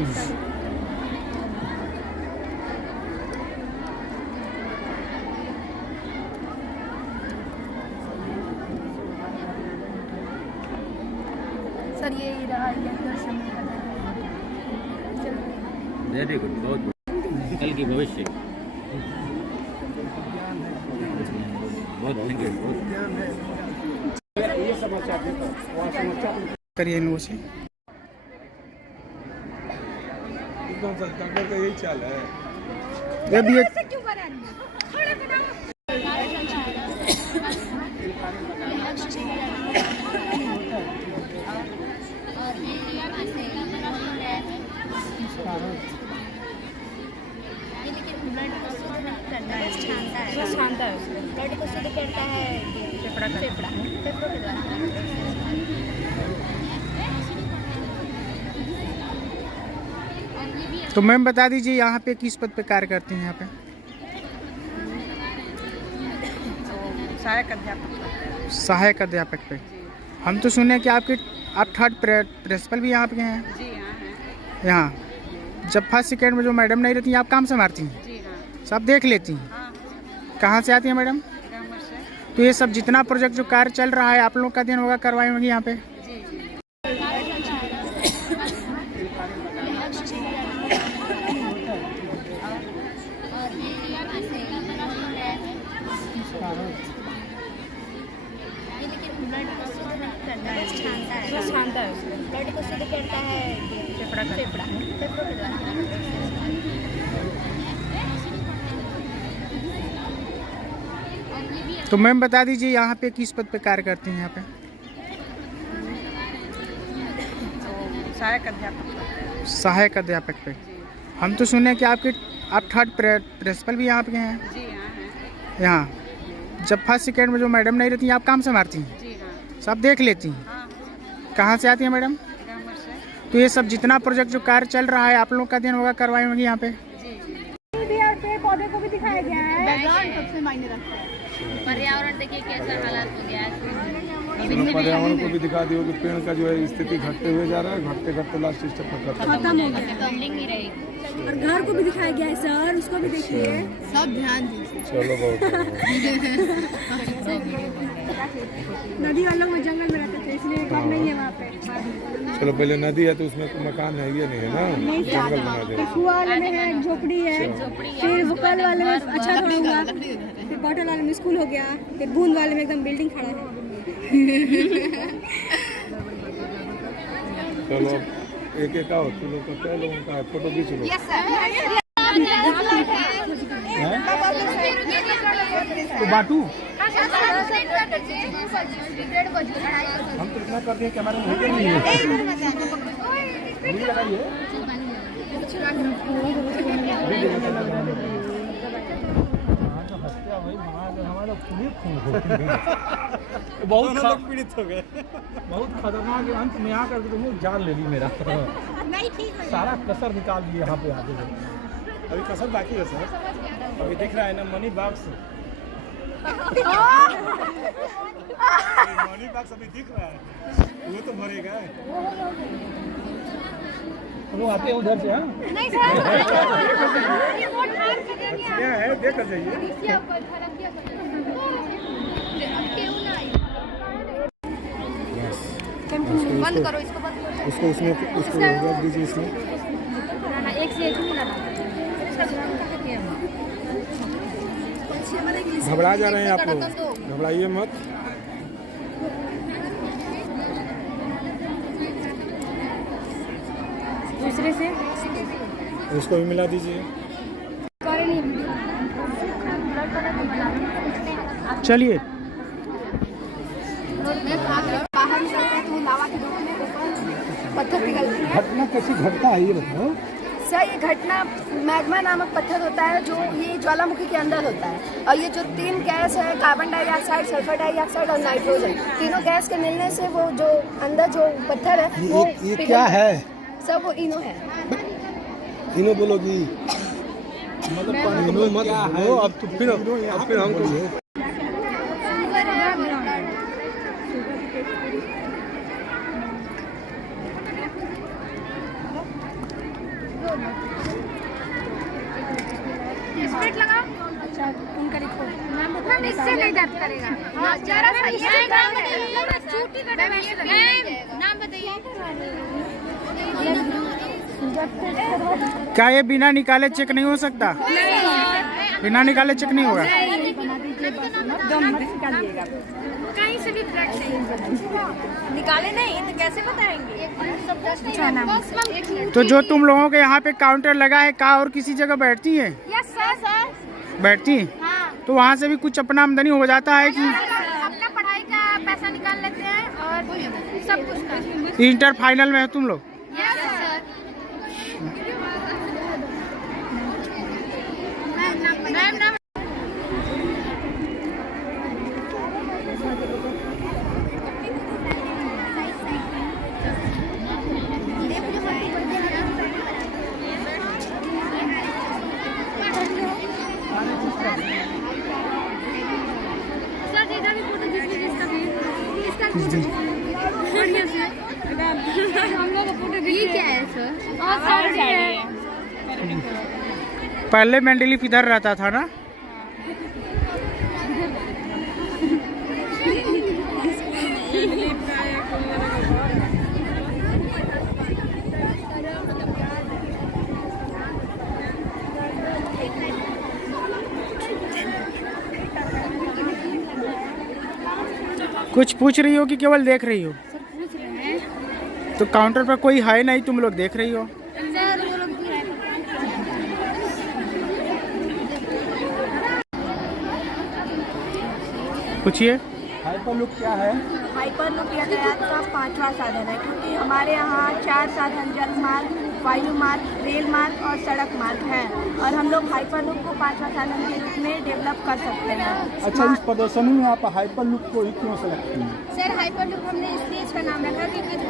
सर ये रहा वेरी गुड, बहुत कल की भविष्य बहुत थैंक यू। करिए इन लोगों से। डॉक्टर का यही चाल है। ये भी एक ब्लड को शुद्ध करता है फेफड़ा के द्वारा। तो मैम बता दीजिए यहाँ पे किस पद पे कार्य करती हैं यहाँ पे? सहायक अध्यापक पे। हम तो सुने कि आप थर्ड प्रिंसिपल भी यहाँ पे हैं। जी हाँ हैं। यहाँ जब फर्स्ट सेकेंड में जो मैडम नहीं रहती हैं आप काम संभालती हैं? जी हाँ। सब देख लेती हैं? हाँ। कहाँ से आती हैं मैडम? तो ये सब जितना प्रोजेक्ट जो कार्य चल रहा है आप लोग का अध्ययन होगा करवाई होंगी यहाँ पे? ब्लड को शुद्ध करता है फेफड़ा के द्वारा। तो मैम बता दीजिए यहाँ पे किस पद पे कार्य करती हैं यहाँ पे? सहायक अध्यापक पे। हम तो सुने कि आप थर्ड प्रिंसिपल भी यहाँ पे हैं। जी हाँ हैं। यहाँ जब फर्स्ट सेकेंड में जो मैडम नहीं रहती हैं आप काम संभालती हैं? जी हाँ। सब देख लेती हैं? हाँ। कहाँ से आती हैं मैडम? तो ये सब जितना प्रोजेक्ट जो कार्य चल रहा है आप लोग का अध्ययन होगा करवाई होंगी यहाँ पे? पौधे को भी दिखाया गया है। बैकग्राउंड सबसे मायने रखता है। पर्यावरण देखिए कैसा हालात हो गया है। पर्यावरण को भी दिखा दियो कि पेड़ का जो है स्थिति घटते हुए जा रहा है, घटते घटते लास्ट स्टेप पर खत्म हो गया, बिल्डिंग ही रहेगी। और घर को भी दिखाया गया है सर, उसको भी देखिए। सब ध्यान दीजिए। चलो बहुत नदी वालों में जंगल में रहते थे इसलिए घर नहीं है वहाँ पे। चलो पहले नदी है तो उसमें मकान है ये नहीं है ना, जंगल बना दे। कुआ वाले में है, झोपड़ी है, फिर वोकल वाले में अच्छा होगा, फिर बॉटल वाले में स्कूल हो गया, फिर बूंद वाले में एकदम बिल्डिंग खड़ा है। चलो एक एक आओ, तुम लोग क्या लोगों का फोटो खींच लो। तो बाटू हम तो इतना करते हैं कि हमारे नहीं है। बहुत पीड़ित हो गए, बहुत खतरनाक। अंत में आकर के तुमने जान ले ली मेरा। नहीं ठीक है, सारा कसर निकाल दिए यहाँ पे आके। अभी कसर बाकी है सर, अभी दिख रहा है ना मनी बॉक्स। मनी बॉक्स अभी दिख रहा है, वो तो भरेगा। वो आते हैं उधर से। हाँ नहीं सर, वो ठार के देंगे क्या है देख कर जाइए। बंद करो इसको, बंद करो उसको उसमें उसको रख दीजिए इसमें। एक से एक ही लाना। घबरा जा रहे हैं आप लोग, घबराइए मत। दूसरे से उसको भी मिला दीजिए। चलिए पत्थर पिघलते हैं। घटना कैसी घटता है ये बताओ। सर ये घटना मैग्मा नामक पत्थर होता है जो ये ज्वालामुखी के अंदर होता है, और ये जो 3 गैस है, कार्बन डाइऑक्साइड, सल्फर डाइऑक्साइड और नाइट्रोजन, तीनों गैस के मिलने से वो जो अंदर जो पत्थर है वो ये क्या है? सर वो इनो है। इनो बोलोगी मतलब इनो मत बोलो। अब तो फिर हमको स्प्रिट लगाओ। अच्छा उनका लिखो नाम बताओ। इससे नहीं दर्द करेगा। हाँ जरा सा ये नाम बताइए, छुट्टी का नाम बताइए। क्या ये बिना निकाले चेक नहीं हो सकता? बिना निकाले चेक नहीं होगा। कहीं से भी ब्लड निकाले नहीं तो कैसे बताएंगे? तो जो तुम लोगों के यहाँ पे काउंटर लगा है, का और किसी जगह बैठती है? Yes sir. बैठती है? हाँ। तो वहाँ से भी कुछ अपना आमदनी हो जाता है कि? अपना पढ़ाई का पैसा निकाल लेते हैं और सब कुछ का। इंटर फाइनल में है तुम लोग? Yes sir. मैम नाम पहले मेंडलीफ इधर रहता था ना? कुछ पूछ रही हो कि केवल देख रही हो? सर पूछ रहे हैं। तो काउंटर पर कोई है नहीं, तुम लोग देख रही हो? सर वो लोग भी हैं। पूछिए। हाइपरलूप क्या है? हाइपरलूप यातायात का 5वां साधन है, क्योंकि हमारे यहाँ 4 साधन जल मार्ग, वायु मार्ग, रेल मार्ग और सड़क मार्ग है, और हम लोग हाइपरलूप को 5वां साधन के रूप में डेवलप कर सकते हैं। अच्छा, इस प्रदर्शनी में आप हाइपरलूप को ही क्यों सेलेक्ट किए? सर हाइपरलूप हमने इसलिए इसका नाम रखा क्योंकि जो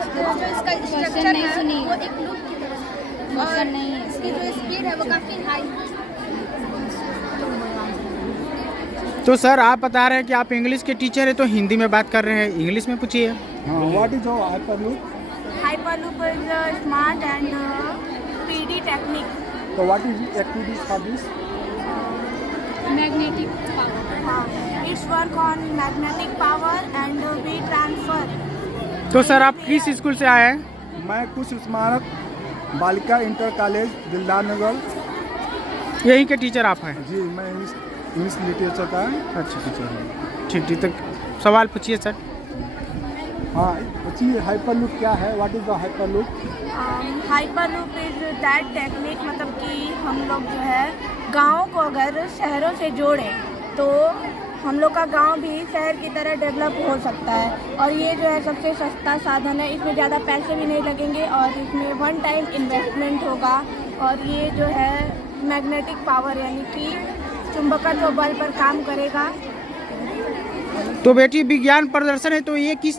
इसका स्ट्रक्चर है वो एक लूप की तरह है, और इसकी जो स्पीड है वो काफ़ी हाई है। तो सर आप बता रहे हैं कि आप इंग्लिश के टीचर हैं, तो हिंदी में बात कर रहे हैं, इंग्लिश में पूछिए। हाँ, what is hyperloop? Hyperloop is a smart and speedy technique. So what is the activities for this? Magnetic power. It's work on magnetic power and we transfer. तो सर आप किस स्कूल से आए हैं? मैं कुछ स्मारक बालिका इंटर कॉलेज दिलदार नगर। यहीं के टीचर आप हैं? जी, मैं इंग्लिश लिटरेचर का अच्छा टीचर हूँ। ठीक ठीक, तो सवाल पूछिए सर। हाँ, पूछिए हाइपरलूप क्या है? What is the hyperloop? Hyperloop is that technique, मतलब कि हम लोग जो है गाँव को अगर शहरों से जोड़ें तो हम लोग का गांव भी शहर की तरह डेवलप हो सकता है, और ये जो है सबसे सस्ता साधन है। इसमें ज़्यादा पैसे भी नहीं लगेंगे और इसमें 1 टाइम इन्वेस्टमेंट होगा, और ये जो है मैग्नेटिक पावर यानी कि चुंबकत्व बल पर काम करेगा। तो बेटी विज्ञान प्रदर्शन है, तो ये किस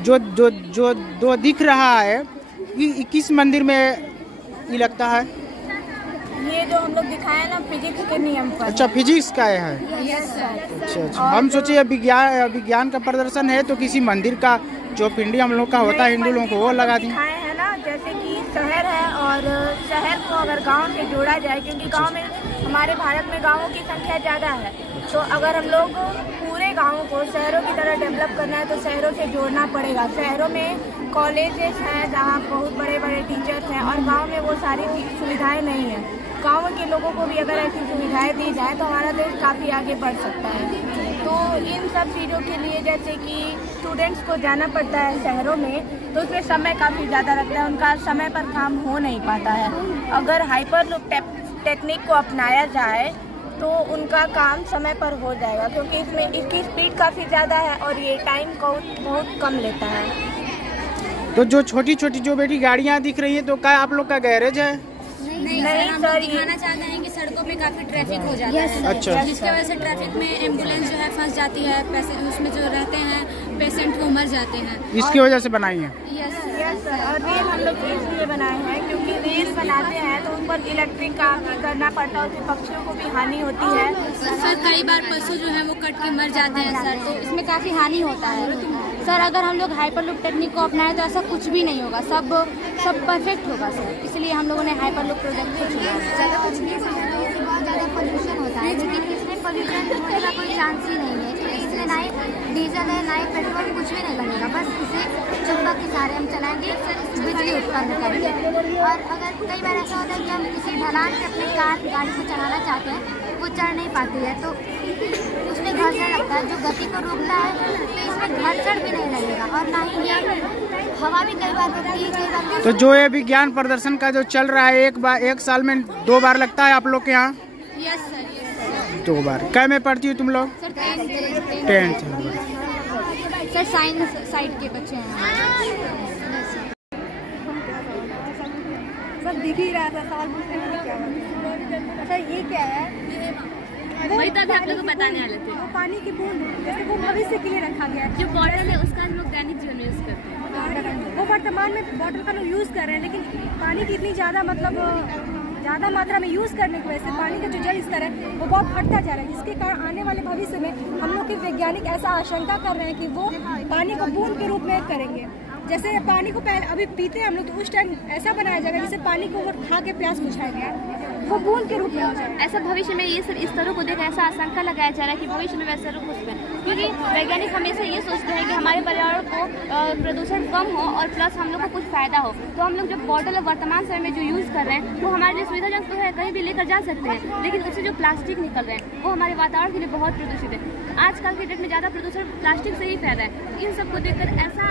जो दिख रहा है ये किस मंदिर में ये लगता है? ये जो हम लोग दिखाए ना फिजिक्स के नियम पर। अच्छा, फिजिक्स का है। Yes sir. अच्छा, हम सोचे ये विज्ञान का प्रदर्शन है तो किसी मंदिर का जो पिंडी हम लोग का होता है हिंदू लोगों को वो लगा दी। दिखाए हैं ना, जैसे कि शहर है और शहर को अगर गांव से जोड़ा जाए, क्योंकि गांव में हमारे भारत में गांवों की संख्या ज़्यादा है, तो अगर हम लोग पूरे गाँव को शहरों की तरह डेवलप करना है तो शहरों से जोड़ना पड़ेगा। शहरों में कॉलेजेस हैं जहाँ बहुत बड़े बड़े टीचर्स हैं और गाँव में वो सारी सुविधाएँ नहीं हैं। गाँव के लोगों को भी अगर ऐसी सुविधाएं दी जाए तो हमारा देश काफ़ी आगे बढ़ सकता है। तो इन सब चीज़ों के लिए जैसे कि स्टूडेंट्स को जाना पड़ता है शहरों में, तो उसमें समय काफ़ी ज़्यादा लगता है, उनका समय पर काम हो नहीं पाता है। अगर हाइपरलूप टेक्निक को अपनाया जाए तो उनका काम समय पर हो जाएगा, क्योंकि इसमें इसकी स्पीड काफ़ी ज़्यादा है और ये टाइम को बहुत कम लेता है। तो जो छोटी छोटी जो बेटी गाड़ियाँ दिख रही हैं तो क्या आप लोग का गैरेज है? नहीं सर, हम लोग दिखाना चाहते हैं कि सड़कों पे काफ़ी ट्रैफिक हो जाता है। अच्छा। जिसकी वजह से ट्रैफिक में एम्बुलेंस जो है फंस जाती है, उसमें जो रहते हैं पेशेंट वो मर जाते हैं। इसकी वजह से बनाई है। Yes sir. और रेल हम लोग इसलिए बनाए हैं क्योंकि रेल बनाते हैं तो उन पर इलेक्ट्रिक काम करना पड़ता है, उससे पक्षियों को भी हानि होती है। सर कई बार पशु जो है वो कट के मर जाते हैं सर, तो इसमें काफ़ी हानि होता है सर। अगर हम लोग हाइपरलूप टेक्निक को अपनाएं तो ऐसा कुछ भी नहीं होगा, सब परफेक्ट होगा सर। इसलिए हम लोगों ने हाइपरलूप प्रोजेक्ट को चुना। ज़्यादा कुछ नहीं समझते कि बहुत ज़्यादा पोल्यूशन होता है, लेकिन इसमें पोल्यूशन होने का कोई चांस ही नहीं है, क्योंकि इसमें ना ही डीजल है ना ही पेट्रोल, कुछ भी नहीं लगेगा। बस इसे चुंबक के सहारे हम चलाएंगे, बिजली उत्पन्न करेंगे। और अगर कई बार ऐसा होता है कि हम किसी ढलान से अपनी गाड़ी को चलाना चाहते हैं, वो चढ़ नहीं पाती है, तो उसमें घर्षण लगता है जो गति को रोकता है, तो इसमें घर्षण भी नहीं लगेगा और ना ही ये हवा भी कई बार होती है, कई बार। तो जो ये विज्ञान प्रदर्शन का जो चल रहा है एक साल में 2 बार लगता है आप लोग के यहाँ? Yes sir. 2 बार। कै में पढ़ती हो तुम लोग? Sir 10th। Sir science side के बच्चे हैं। सब दिख ही रहा था, सवाल पूछने में क्या बात। अच्छा ये क्या है? वही तो अभी आप लोग को बताने वाले थे। वो पानी की बूंद, जैसे वो भविष्य के लिए रखा गया है। जो बॉटल है उसका हम लोग दैनिक जीवन में यूज़ करते हैं। वो वर्तमान में बॉटल का लोग यूज़ कर रहे हैं, लेकिन पानी की इतनी ज़्यादा ज़्यादा मात्रा में यूज़ करने की वजह से पानी का जो जल स्तर है वो बहुत घटता जा रहा है, जिसके कारण आने वाले भविष्य में हम लोग के वैज्ञानिक ऐसा आशंका कर रहे हैं कि वो पानी को बूंद के रूप में करेंगे। जैसे पानी को पहले अभी पीते हैं हम लोग, तो उस टाइम ऐसा बनाया जाएगा जैसे पानी को ऊपर खा के प्यास बुझाया गया, वो बूंद के रूप में हो जाए। ऐसा भविष्य में ये सब इस तरह को देकर ऐसा आशंका लगाया जा रहा है कि भविष्य में वैसा रूप उसमें, क्योंकि वैज्ञानिक हमेशा ये सोचते हैं कि हमारे पर्यावरण को प्रदूषण कम हो और प्लस हम लोग को कुछ फायदा हो। तो हम लोग जो बॉटल वर्तमान समय में जो यूज़ कर रहे हैं वो हमारे लिए सुविधाजनक तो है, कहीं भी लेकर जा सकते हैं, लेकिन उससे जो प्लास्टिक निकल रहे हैं वो हमारे वातावरण के लिए बहुत प्रदूषित है। आजकल के डेट में ज़्यादा प्रदूषण प्लास्टिक से ही फैला है। इन सबको देखकर ऐसा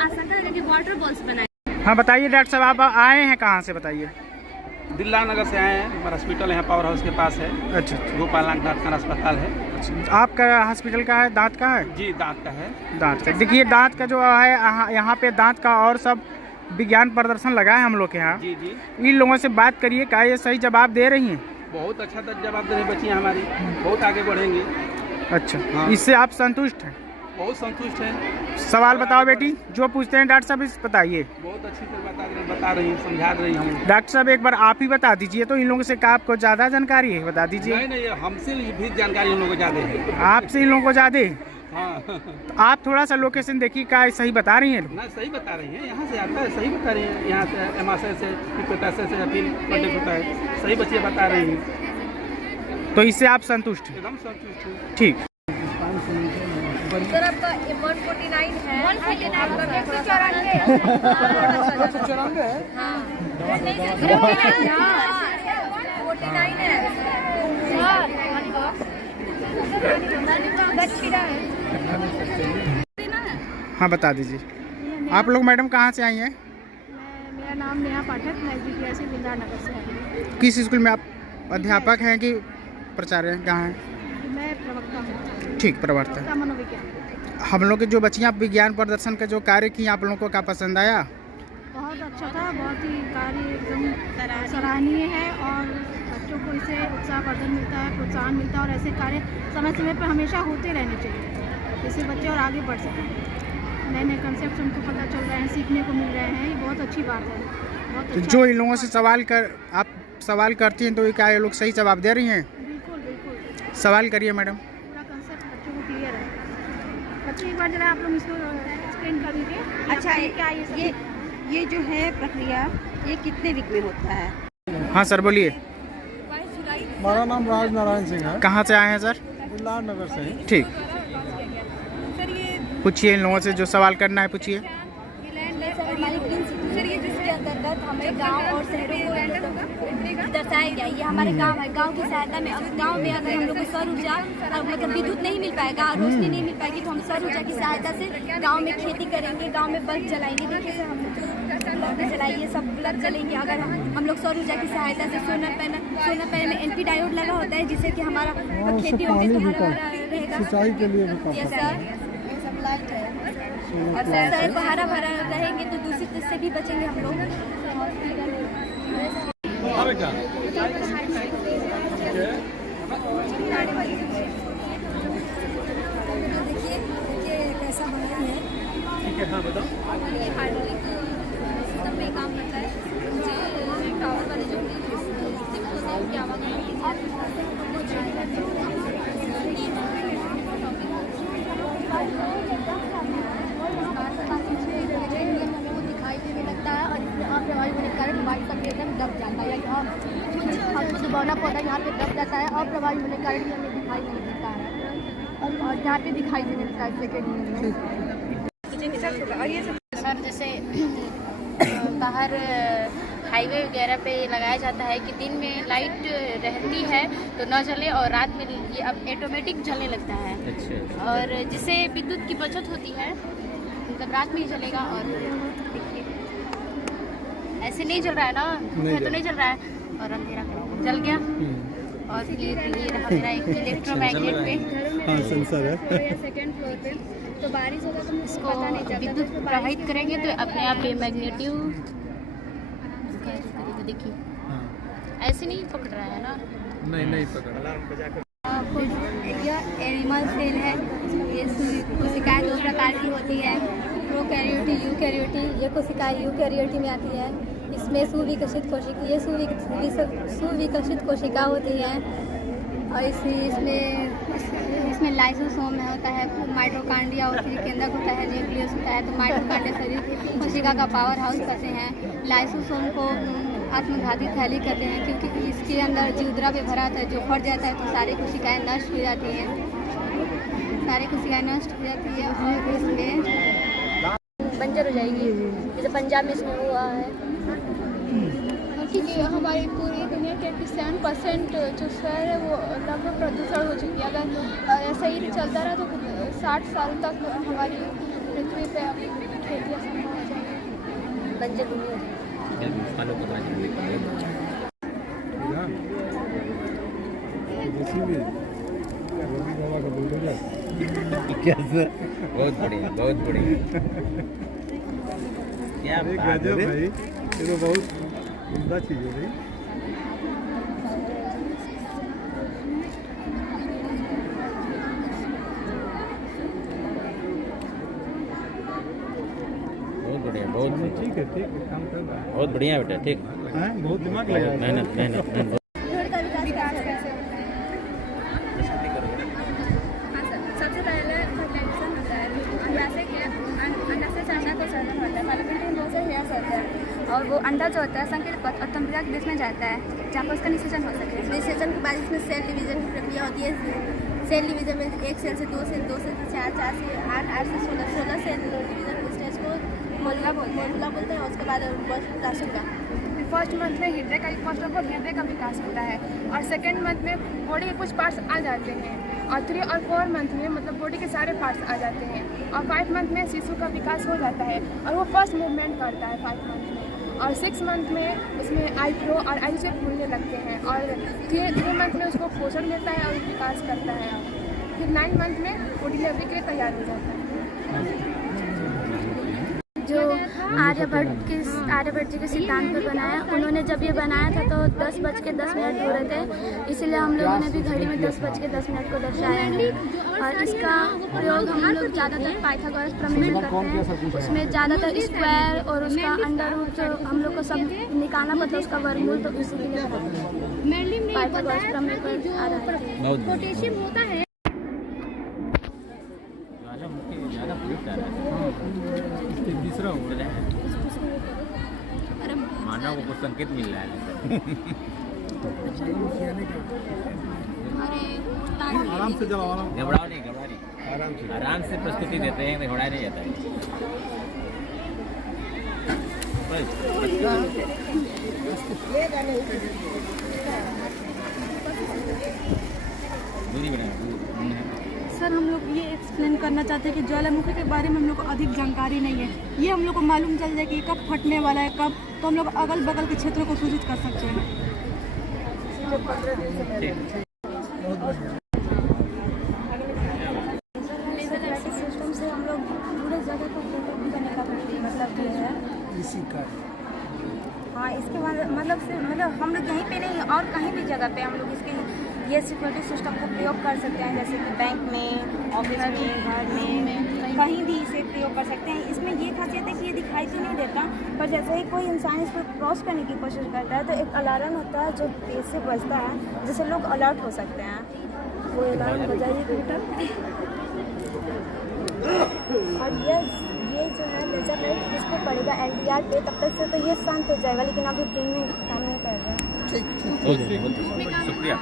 आशंका है कि वाटर बॉल्स बनाए। हाँ बताइए डॉक्टर साहब, आप आए हैं कहाँ से बताइए? दिल्ला नगर से आए हैं, हमारा हॉस्पिटल यहाँ पावर हाउस के पास है। अच्छा। गोपाल नाथ दाँत खाना अस्पताल है। अच्छा, आपका हॉस्पिटल का है? दांत का है? जी दाँत का है। दांत का। देखिए दांत का जो है यहाँ पे दांत का और सब विज्ञान प्रदर्शन लगा है हम लोग के यहाँ। जी जी। इन लोगों से बात करिए, क्या ये सही जवाब दे रही हैं? बहुत अच्छा जवाब दे रही बच्चियाँ हमारी, बहुत आगे बढ़ेंगी। अच्छा। हाँ। इससे आप संतुष्ट हैं? बहुत संतुष्ट हैं। सवाल बताओ बेटी, जो पूछते हैं डॉक्टर साहब इस बताइए। बहुत अच्छी से बता रही समझा रही हम। डॉक्टर साहब एक बार आप ही बता दीजिए, तो इन लोगों से क्या आपको ज़्यादा जानकारी है? बता दीजिए। नहीं हमसे भी जानकारी हम लोगों को ज़्यादा है। आपसे इन लोगों को ज़्यादा? हाँ। तो आप थोड़ा सा लोकेशन देखिए, क्या सही बता रही हैं? ना सही बता रही हैं, यहाँ से आता है सही बता रही हैं, यहाँ से एमाशय से पैसे से अपील कॉन्टेक्ट होता है, सही बच्चियाँ बता रही हैं। तो इससे आप संतुष्ट हैं? एकदम संतुष्ट हैं। ठीक। सर आपका 149 है। 149 है। हाँ बता दीजिए। आप लोग मैडम कहाँ से आई हैं? मेरा नाम नेहा पाठक, मैं GPS से बिंदार नगर से आई। किस स्कूल में आप अध्यापक हैं कि प्राचार्य हैं, कहाँ हैं? मैं प्रवक्ता हूँ। ठीक, प्रवक्ता। मनोविज्ञान। हम लोग के जो बच्चियाँ विज्ञान प्रदर्शन का जो कार्य की, आप लोगों को क्या पसंद आया? बहुत अच्छा था, बहुत ही कार्य एकदम सराहनीय है और बच्चों को इससे उत्साहवर्धन मिलता है, प्रोत्साहन मिलता है और ऐसे कार्य समय समय पर हमेशा होते रहने चाहिए जिससे बच्चे और आगे बढ़ सकें। नए नए कंसेप्ट उनको पता चल रहे हैं, सीखने को मिल रहे हैं, ये बहुत अच्छी बात है। बहुत अच्छा जो इन लोगों से आप सवाल करती हैं तो ये क्या ये लोग सही जवाब दे रही हैं? बिल्कुल बिल्कुल सवाल करिए मैडम। पूरा कंसेप्ट बच्चों को क्लियर है। बच्चे एक बार जरा आप लोग इसको एक्सप्लेन कर दीजिए। अच्छा, क्या ये जो है प्रक्रिया ये कितने वीक में होता है? हाँ सर बोलिए। हमारा नाम राज नारायण सिंह है। कहाँ से आए हैं सर? उल्लार नगर से ही। ठीक, पूछिए इन लोगों से जो सवाल करना है पूछिए। हमारी ग्रीन सिटी सर, ये जिसके अंतर्गत हमें गांव और शहरों को दर्शाया गया। ये हमारे गांव है, गांव की सहायता में। अब गांव में अगर हम लोग को सौर ऊर्जा मतलब विद्युत नहीं मिल पाएगा, रोशनी नहीं मिल पाएगी, तो हम सौर ऊर्जा की सहायता से गांव में खेती करेंगे, गांव में बल्ब जलाएंगे। देखिए सर, हम बल्ब जलाइए, सब बल्ब जलेंगे। अगर हम लोग सौर ऊर्जा की सहायता से सोलर पैनल में NP डायोड लगा होता है जिससे कि हमारा खेती होगी तो हरा भरा रहेगा। सिंचाई के लिए भी ये सर सब लाइट है और शहर को हरा भरा रहेंगे तो दूषित से भी बचेंगे हम लोग। देखिए कैसा बना है। ठीक है, हाँ बताओ। ये हाइड्रोलिक सिस्टम में काम करता है। मुझे टावर वाले जो दिखाई देने लगता है और इसमें आप प्रभावी होने के कारण बाइक का एकदम दब जाता है। यहाँ कुछ हमको दबाना पड़ता है, यहाँ पे दब जाता है और प्रभावी होने के कारण ही हमें दिखाई नहीं देता है और यहाँ पे दिखाई देने लगता है सेकेंड में। सर जैसे बाहर हाईवे वगैरह पे लगाया जाता है कि दिन में लाइट रहती है तो न जले और रात में ये अब ऑटोमेटिक जलने लगता है। अच्छा। और जिससे विद्युत की बचत होती है, मतलब रात में ही जलेगा। और ऐसे नहीं जल रहा है ना, तो नहीं जल रहा है और अंधेरा जल गया। और फिर ये रहा मेरा एक इलेक्ट्रोमैग्नेट पे सेंसर है सेकंड फ्लोर पे, तो बारिश होगा तो इसको विद्युत प्रवाहित करेंगे तो अपने आप ये मैग्नेटिव देखिए ऐसे नहीं पकड़ रहा है ना? नहीं पकड़। यह एनिमल सेल है। ये कोशिकाएं दो प्रकार की होती है, प्रोकैरियोटी, यूकैरियोटी। ये कोशिकाएं यूकैरियोटी में आती है। इसमें सुविकसित कोशिका होती है और इसमें लाइसोसोम होता है, माइटोकॉन्ड्रिया और फिर केंद्रक होता है, न्यूक्लियस होता है। तो माइटोकॉन्ड्रिया शरीर की कोशिका का पावर हाउस करते हैं। लाइसोसोम को आत्मघाती थैली कहते हैं क्योंकि इसके अंदर जीव द्रव्य भरा था जो फट जाता है तो सारी कोशिकाएं नष्ट हो जाती हैं। और इसमें बंजर हो जाएगी, जैसे पंजाब में इसमें हुआ है। क्योंकि हमारी पूरी दुनिया के 87% जो शहर है वो लगभग प्रदूषण हो चुकी है। अगर ऐसा ही चलता रहा तो 60 साल तक हमारी पृथ्वी पे खेती संभव हो जाएगी, बंजर दुनिया। कैसे? बहुत बढ़िया, बहुत बढ़िया। क्या बात है भाई, ये तो बहुत उम्दा चीज़ है भाई। बहुत बढ़िया, बहुत ठीक है, काम कर रहा है। बहुत बढ़िया बेटा, ठीक। बहुत दिमाग लगा, मेहनत। सबसे पहले फर्टिलाइजेशन होता है, अंडा से चांदा को चलना होता है, फॉलिकल दो से हेयर होता है और वो अंडा जो होता है संकेत और तंत्रिका के बीच में जाता है जहाँ पर उसका निषेचन हो सके। निषेचन के बाद इसमें सेल डिवीजन की प्रक्रिया होती है। सेल डिवीजन में 1 सेल से 2 सेल, 2 सेल से 4, 4 से 8, 8 से 16, 16 सेल डिवीजन स्टेज को मोलुला बोलते हैं। और उसके बाद प्लास्टिक का फर्स्ट मंथ में हृदय का फर्स्ट ऑफ ऑल हृदय का विकास होता है और सेकेंड मंथ में बॉडी के कुछ पार्ट्स आ जाते हैं और 3 और 4 मंथ में मतलब बॉडी के सारे पार्ट्स आ जाते हैं और 5 मंथ में शिशु का विकास हो जाता है और वो फर्स्ट मूवमेंट करता है 5 मंथ में और 6 मंथ में उसमें आईब्रो और आई शेप खुलने लगते हैं और 3 मंथ में उसको पोषण मिलता है और विकास करता है। फिर 9 मंथ में वो डिलीवरी के लिए तैयार हो जाता है। जो आर्यभट्ट जी के सिद्धांत पर बनाया। उन्होंने जब ये बनाया था तो 10:10 हो रहे थे, इसलिए हम लोगों ने भी घड़ी में 10:10 को दर्शाया है। और इसका प्रयोग हम लोग ज़्यादातर पाइथागोरस प्रमेय में करते हैं। उसमें ज़्यादातर स्क्वायर और उसका अंडर रूट जो हम लोग को सब निकालना पड़ता है, उसका वर्गमूल, तो इसी के लिए पाइथागोरस प्रमेय पर आ रहा है। पोटेशियम होता है तीसरा हो रहा है, मानव को कुछ संकेत मिल रहा है। आराम से जाओ, घबराओ नहीं, आराम से प्रस्तुति देते हैं, घबराया नहीं जाता है। दूरी बनाओ। सर, हम लोग ये एक्सप्लेन करना चाहते हैं कि ज्वालामुखी के बारे में हम लोग को अधिक जानकारी नहीं है। ये हम लोग को मालूम चल जाए कि कब फटने वाला है, कब, तो हम लोग अगल बगल के क्षेत्रों को सूचित कर सकते हैं। सिस्टम से हम लोग पूरे जगह को करने का मतलब ये है इसी का। हाँ, इसके मतलब हम लोग यहीं पे नहीं और कहीं भी जगह पे हम लोग इसके ये सिक्योरिटी सिस्टम का प्रयोग कर सकते हैं, जैसे कि बैंक में, ऑफिस में, घर में, कहीं भी इसे प्रयोग कर सकते हैं। इसमें ये खासियत है कि ये दिखाई तो नहीं देता, पर जैसे ही कोई इंसान इस पर क्रॉस करने की कोशिश करता है तो एक अलार्म होता है जो तेज से बजता है, जिससे लोग अलर्ट हो सकते हैं। वो अलार्म बजाइए बेटा। और ये जो है लेजर लाइट इस पर पड़ेगा LDR पे, तब तक से तो ये शांत हो जाएगा, लेकिन अभी दिन में काम नहीं कर रहा है। शुक्रिया।